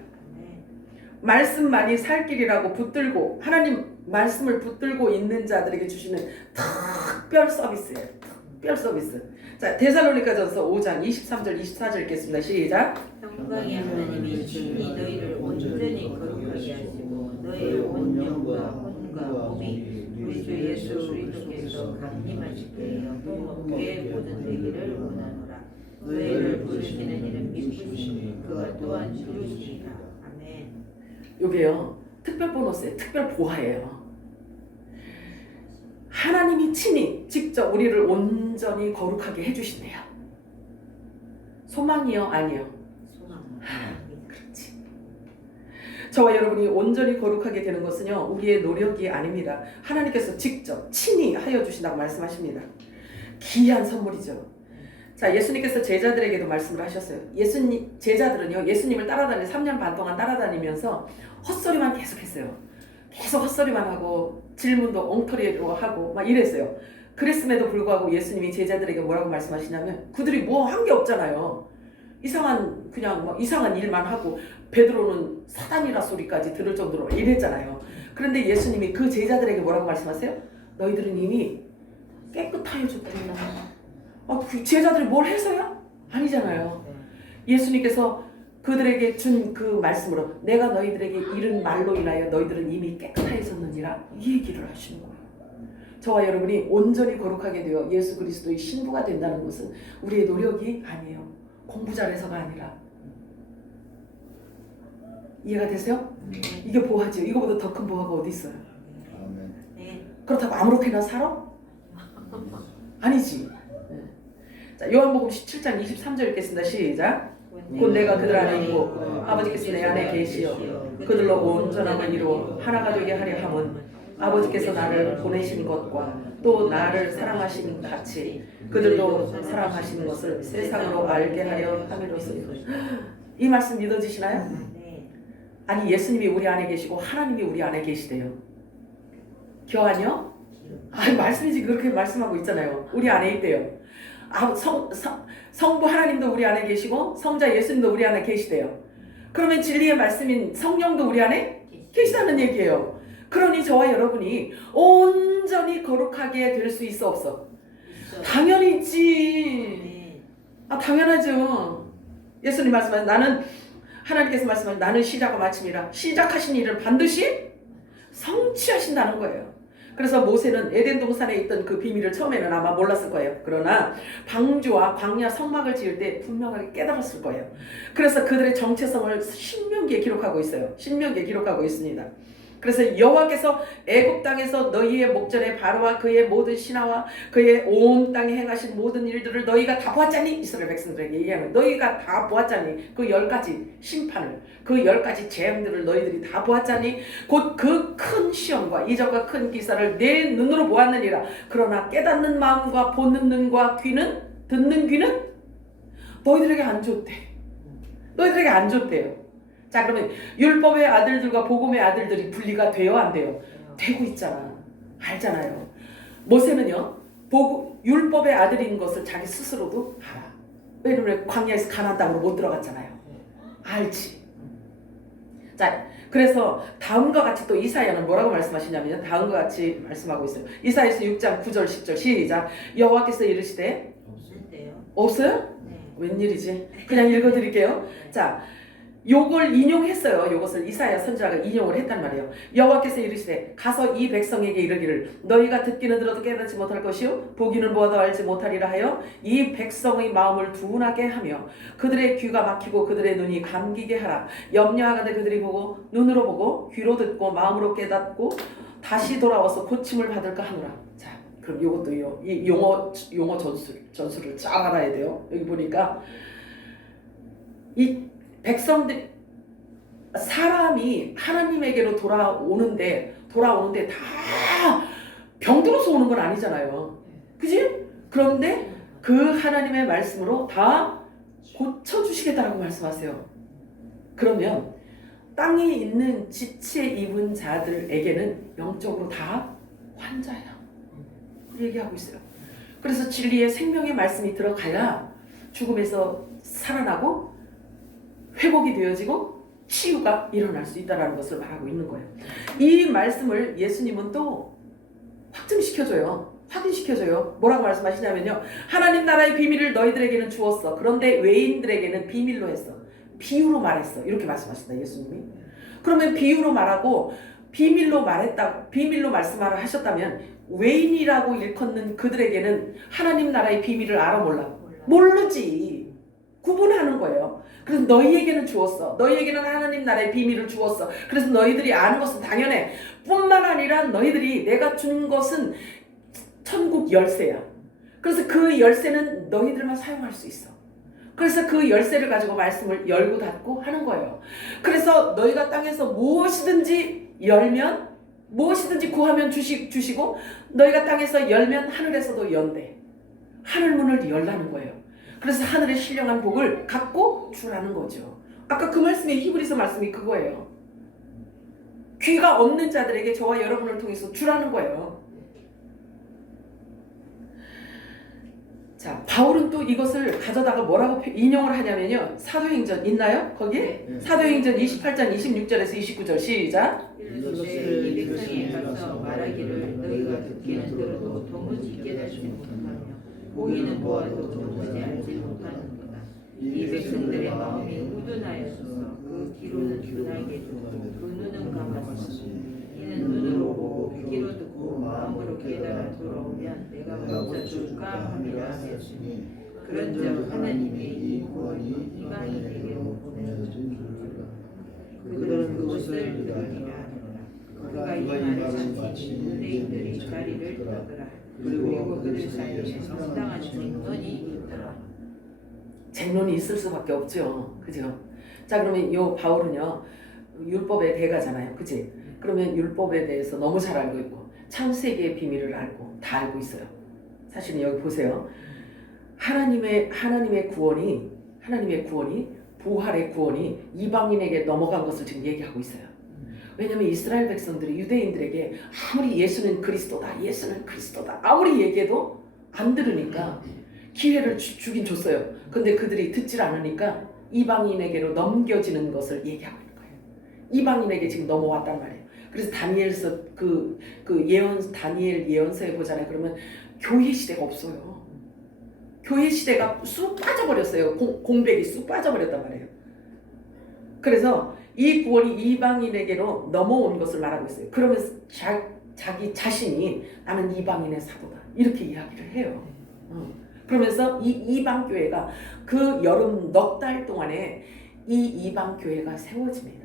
말씀만이 살 길이라고 붙들고, 하나님 말씀을 붙들고 있는 자들에게 주시는 특별 서비스예요. 특별 서비스. 자, 데살로니가전서 5장 23절 24절 읽겠습니다. 시작. 평강의 하나님이 친히 너희를 온전히 거룩하게 하시고 너희의 온 영과 혼과 몸이 우리 주 예수 그리스도께서 강림하실 때에 흠없게 모든 되기를 원하노라. 너희를 부르시는 이는 미쁘시니 그가 또한 부르시니라. 아멘. 요게요. 특별 보너스예요. 특별 보화예요. 하나님이 친히 직접 우리를 온전히 거룩하게 해주신대요. 소망이요? 아니요? 소망. 그렇지. 저와 여러분이 온전히 거룩하게 되는 것은요, 우리의 노력이 아닙니다. 하나님께서 직접 친히 하여 주신다고 말씀하십니다. 귀한 선물이죠. 자, 예수님께서 제자들에게도 말씀을 하셨어요. 제자들은요, 예수님을 따라다니 3년 반 동안 따라다니면서 헛소리만 계속했어요. 계속 헛소리만 하고 질문도 엉터리로 하고 막 이랬어요. 그랬음에도 불구하고 예수님이 제자들에게 뭐라고 말씀하시냐면, 그들이 뭐 한 게 없잖아요. 그냥 뭐 이상한 일만 하고 베드로는 사단이라 소리까지 들을 정도로 이랬잖아요. 그런데 예수님이 그 제자들에게 뭐라고 말씀하세요? 너희들은 이미 깨끗하여 졌구나. 그 제자들이 뭘 해서요? 아니잖아요. 예수님께서 그들에게 준 그 말씀으로 내가 너희들에게 이른 말로 인하여 너희들은 이미 깨끗해졌느니라, 이 얘기를 하시는 거예요. 저와 여러분이 온전히 거룩하게 되어 예수 그리스도의 신부가 된다는 것은 우리의 노력이 아니에요. 공부 잘해서가 아니라. 이해가 되세요? 이게 보화죠. 이거보다 더 큰 보화가 어디 있어요? 아멘. 네. 그렇다고 아무렇게나 살아? 아니지. 자, 요한복음 17장 23절 읽겠습니다. 시작. 곧 내가 그들 안에 있고 아버지께서 내 안에 계시어 그들로 온전함을 이루어 하나가 되게 하려 함은 아버지께서 나를 보내신 것과 또 나를 사랑하신 같이 그들도 사랑하시는 것을 세상으로 알게 하려 함이로소요. 이 말씀 믿어지시나요? 네. 아니, 예수님이 우리 안에 계시고 하나님이 우리 안에 계시대요. 교환이요? 말씀이지 그렇게 말씀하고 있잖아요. 우리 안에 있대요. 성부 하나님도 우리 안에 계시고 성자 예수님도 우리 안에 계시대요. 그러면 진리의 말씀인 성령도 우리 안에 계시다는 얘기예요. 그러니 저와 여러분이 온전히 거룩하게 될 수 있어 없어? 당연히 있지. 당연하죠. 예수님 말씀하신 하나님께서 말씀하신 나는 시작과 마침이라, 시작하신 일을 반드시 성취하신다는 거예요. 그래서 모세는 에덴 동산에 있던 그 비밀을 처음에는 아마 몰랐을 거예요. 그러나 방주와 광야 성막을 지을 때 분명하게 깨달았을 거예요. 그래서 그들의 정체성을 신명기에 기록하고 있어요. 신명기에 기록하고 있습니다. 그래서 여호와께서 애굽 땅에서 너희의 목전에 바로와 그의 모든 신하와 그의 온 땅에 행하신 모든 일들을 너희가 다 보았잖니? 이스라엘 백성들에게 얘기하는, 너희가 다 보았잖니? 그 10가지 심판을, 그 10가지 재앙들을 너희들이 다 보았잖니? 곧 그 큰 시험과 이적과 큰 기사를 내 눈으로 보았느니라. 그러나 깨닫는 마음과 보는 눈과 듣는 귀는 너희들에게 안 줬대. 너희들에게 안 줬대요. 자, 그러면 율법의 아들들과 복음의 아들들이 분리가 돼요, 안 돼요? 되고 있잖아. 알잖아요. 모세는요, 율법의 아들인 것을 자기 스스로도 알아. 왜냐면 광야에서 가나안 땅으로 못 들어갔잖아요. 알지. 자, 그래서 다음과 같이 또 이사야는 뭐라고 말씀하시냐면 다음과 같이 말씀하고 있어요. 이사야서 6장 9절 10절 시작. 여호와께서 이르시되 없어요? 네. 웬일이지? 그냥 읽어드릴게요. 자, 요걸 인용했어요. 요것을 이사야 선지자가 인용을 했단 말이에요. 여호와께서 이르시되 가서 이 백성에게 이르기를 너희가 듣기는 들어도 깨닫지 못할 것이요 보기는 보아도 알지 못하리라 하여 이 백성의 마음을 둔하게 하며 그들의 귀가 막히고 그들의 눈이 감기게 하라. 염려하건대 그들이 보고 눈으로 보고 귀로 듣고 마음으로 깨닫고 다시 돌아와서 고침을 받을까 하노라. 자, 그럼 요것도요. 이 용어 전술을 잘 알아야 돼요. 여기 보니까 이 백성들, 사람이 하나님에게로 돌아오는데 다 병들어서 오는 건 아니잖아요. 그지? 그런데 그 하나님의 말씀으로 다 고쳐주시겠다라고 말씀하세요. 그러면 땅에 있는 지체 입은 자들에게는 영적으로 다 환자야. 얘기하고 있어요. 그래서 진리의 생명의 말씀이 들어가야 죽음에서 살아나고 회복이 되어지고 치유가 일어날 수 있다는 것을 말하고 있는 거예요. 이 말씀을 예수님은 또 확증시켜줘요. 확인시켜줘요. 뭐라고 말씀하시냐면요. 하나님 나라의 비밀을 너희들에게는 주었어. 그런데 외인들에게는 비밀로 했어. 비유로 말했어. 이렇게 말씀하신다 예수님이. 그러면 비유로 말하고 비밀로 말씀하라 하셨다면 외인이라고 일컫는 그들에게는 하나님 나라의 비밀을 알아 몰라? 모르지. 구분하는 거예요. 그래서 너희에게는 주었어. 너희에게는 하나님 나라의 비밀을 주었어. 그래서 너희들이 아는 것은 당연해. 뿐만 아니라 너희들이 내가 준 것은 천국 열쇠야. 그래서 그 열쇠는 너희들만 사용할 수 있어. 그래서 그 열쇠를 가지고 말씀을 열고 닫고 하는 거예요. 그래서 너희가 땅에서 무엇이든지 열면, 무엇이든지 구하면 주시고, 너희가 땅에서 열면 하늘에서도 연대. 하늘 문을 열라는 거예요. 그래서 하늘의 신령한 복을 갖고 주라는 거죠. 아까 그 말씀이 히브리서 말씀이 그거예요. 귀가 없는 자들에게 저와 여러분을 통해서 주라는 거예요. 자, 바울은 또 이것을 가져다가 뭐라고 인용을 하냐면요. 사도행전 있나요? 거기에? 네. 사도행전 28장 26절에서 29절 시작. 이르시되 이 백성에 가서 말하기를 너희가 듣기는 들어도 도무지 깨닫지 못하며 보기는 보아도 도무지 알지 못하는도다. 이 백성들의 마음이 우둔하였소서. 그 귀로는 둔하게 두고 그 눈은 감았으니 이는 눈으로 보고 귀로 듣고 마음으로 깨달아 돌아오면 내가 고쳐 줄까 함이라 하였으니 그런즉 하나님이 이 구원이 이방인에게로 보내어진 줄이라. 그들은 그것을 믿으리라. 그가 이 말을 잠시 유대인들이 자리를 떠더라. 그리고 그들 사이에 상당한 쟁론이 있더라. 쟁론이 있을 수밖에 없죠. 그죠? 자, 그러면 요 바울은요. 율법의 대가잖아요. 그치? 그러면 율법에 대해서 너무 잘 알고 있고 창세기의 비밀을 알고 다 알고 있어요. 사실은 여기 보세요. 하나님의 구원이 부활의 구원이 이방인에게 넘어간 것을 지금 얘기하고 있어요. 왜냐하면 이스라엘 백성들이 유대인들에게 아무리 예수는 그리스도다 아무리 얘기해도 안 들으니까 기회를 주긴 줬어요. 근데 그들이 듣질 않으니까 이방인에게로 넘겨지는 것을 얘기하고 있는 거예요. 이방인에게 지금 넘어왔단 말이에요. 그래서 다니엘서 다니엘 예언서에 보잖아요. 그러면 교회 시대가 없어요. 교회 시대가 쑥 빠져버렸어요. 공백이 쑥 빠져버렸단 말이에요. 그래서 이 구원이 이방인에게로 넘어온 것을 말하고 있어요. 그러면서 자기 자신이 나는 이방인의 사도다 이렇게 이야기를 해요. 그러면서 이 이방 교회가 그 여름 넉 달 동안에 이 이방 교회가 세워집니다.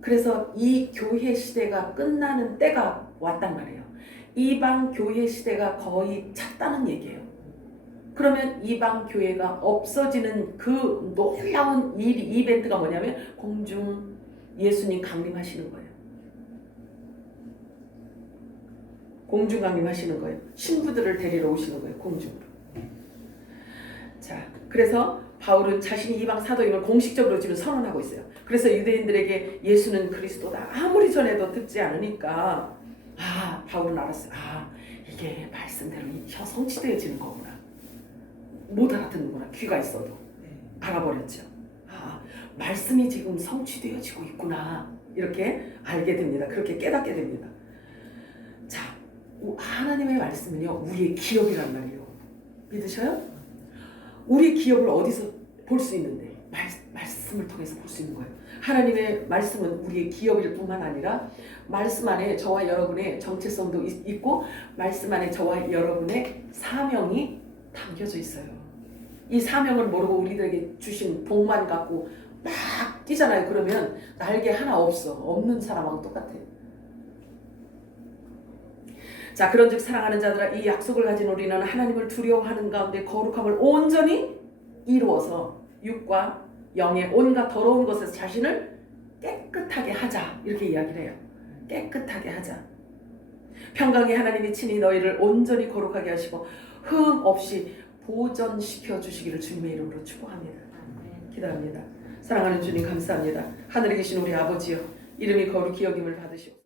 그래서 이 교회 시대가 끝나는 때가 왔단 말이에요. 이방 교회 시대가 거의 찼다는 얘기예요. 그러면 이방 교회가 없어지는 그 놀라운 이벤트가 뭐냐면 공중 예수님 강림하시는 거예요. 공중 강림하시는 거예요. 신부들을 데리러 오시는 거예요. 공중으로. 자, 그래서 바울은 자신이 이방 사도임을 공식적으로 지금 선언하고 있어요. 그래서 유대인들에게 예수는 그리스도다 아무리 전해도 듣지 않으니까 바울은 알았어요. 이게 말씀대로 성취되어지는 거구나. 못 알아듣는구나. 귀가 있어도 알아버렸죠. 말씀이 지금 성취되어지고 있구나. 이렇게 알게 됩니다. 그렇게 깨닫게 됩니다. 자, 하나님의 말씀은요 우리의 기업이란 말이에요. 믿으셔요? 우리의 기업을 어디서 볼 수 있는데? 말씀을 통해서 볼 수 있는 거예요. 하나님의 말씀은 우리의 기업일 뿐만 아니라 말씀 안에 저와 여러분의 정체성도 있고 말씀 안에 저와 여러분의 사명이 담겨져 있어요. 이 사명을 모르고 우리들에게 주신 복만 갖고 막 뛰잖아요. 그러면 날개 하나 없는 사람하고 똑같아요. 자, 그런즉 사랑하는 자들아 이 약속을 가진 우리는 하나님을 두려워하는 가운데 거룩함을 온전히 이루어서 육과 영의 온갖 더러운 것에서 자신을 깨끗하게 하자 이렇게 이야기를 해요. 깨끗하게 하자. 평강의 하나님이 친히 너희를 온전히 거룩하게 하시고 흠 없이 보존시켜 주시기를 주님의 이름으로 축복합니다. 기도합니다. 사랑하는 주님 감사합니다. 하늘에 계신 우리 아버지여 이름이 거룩히 여김을 받으시옵소서.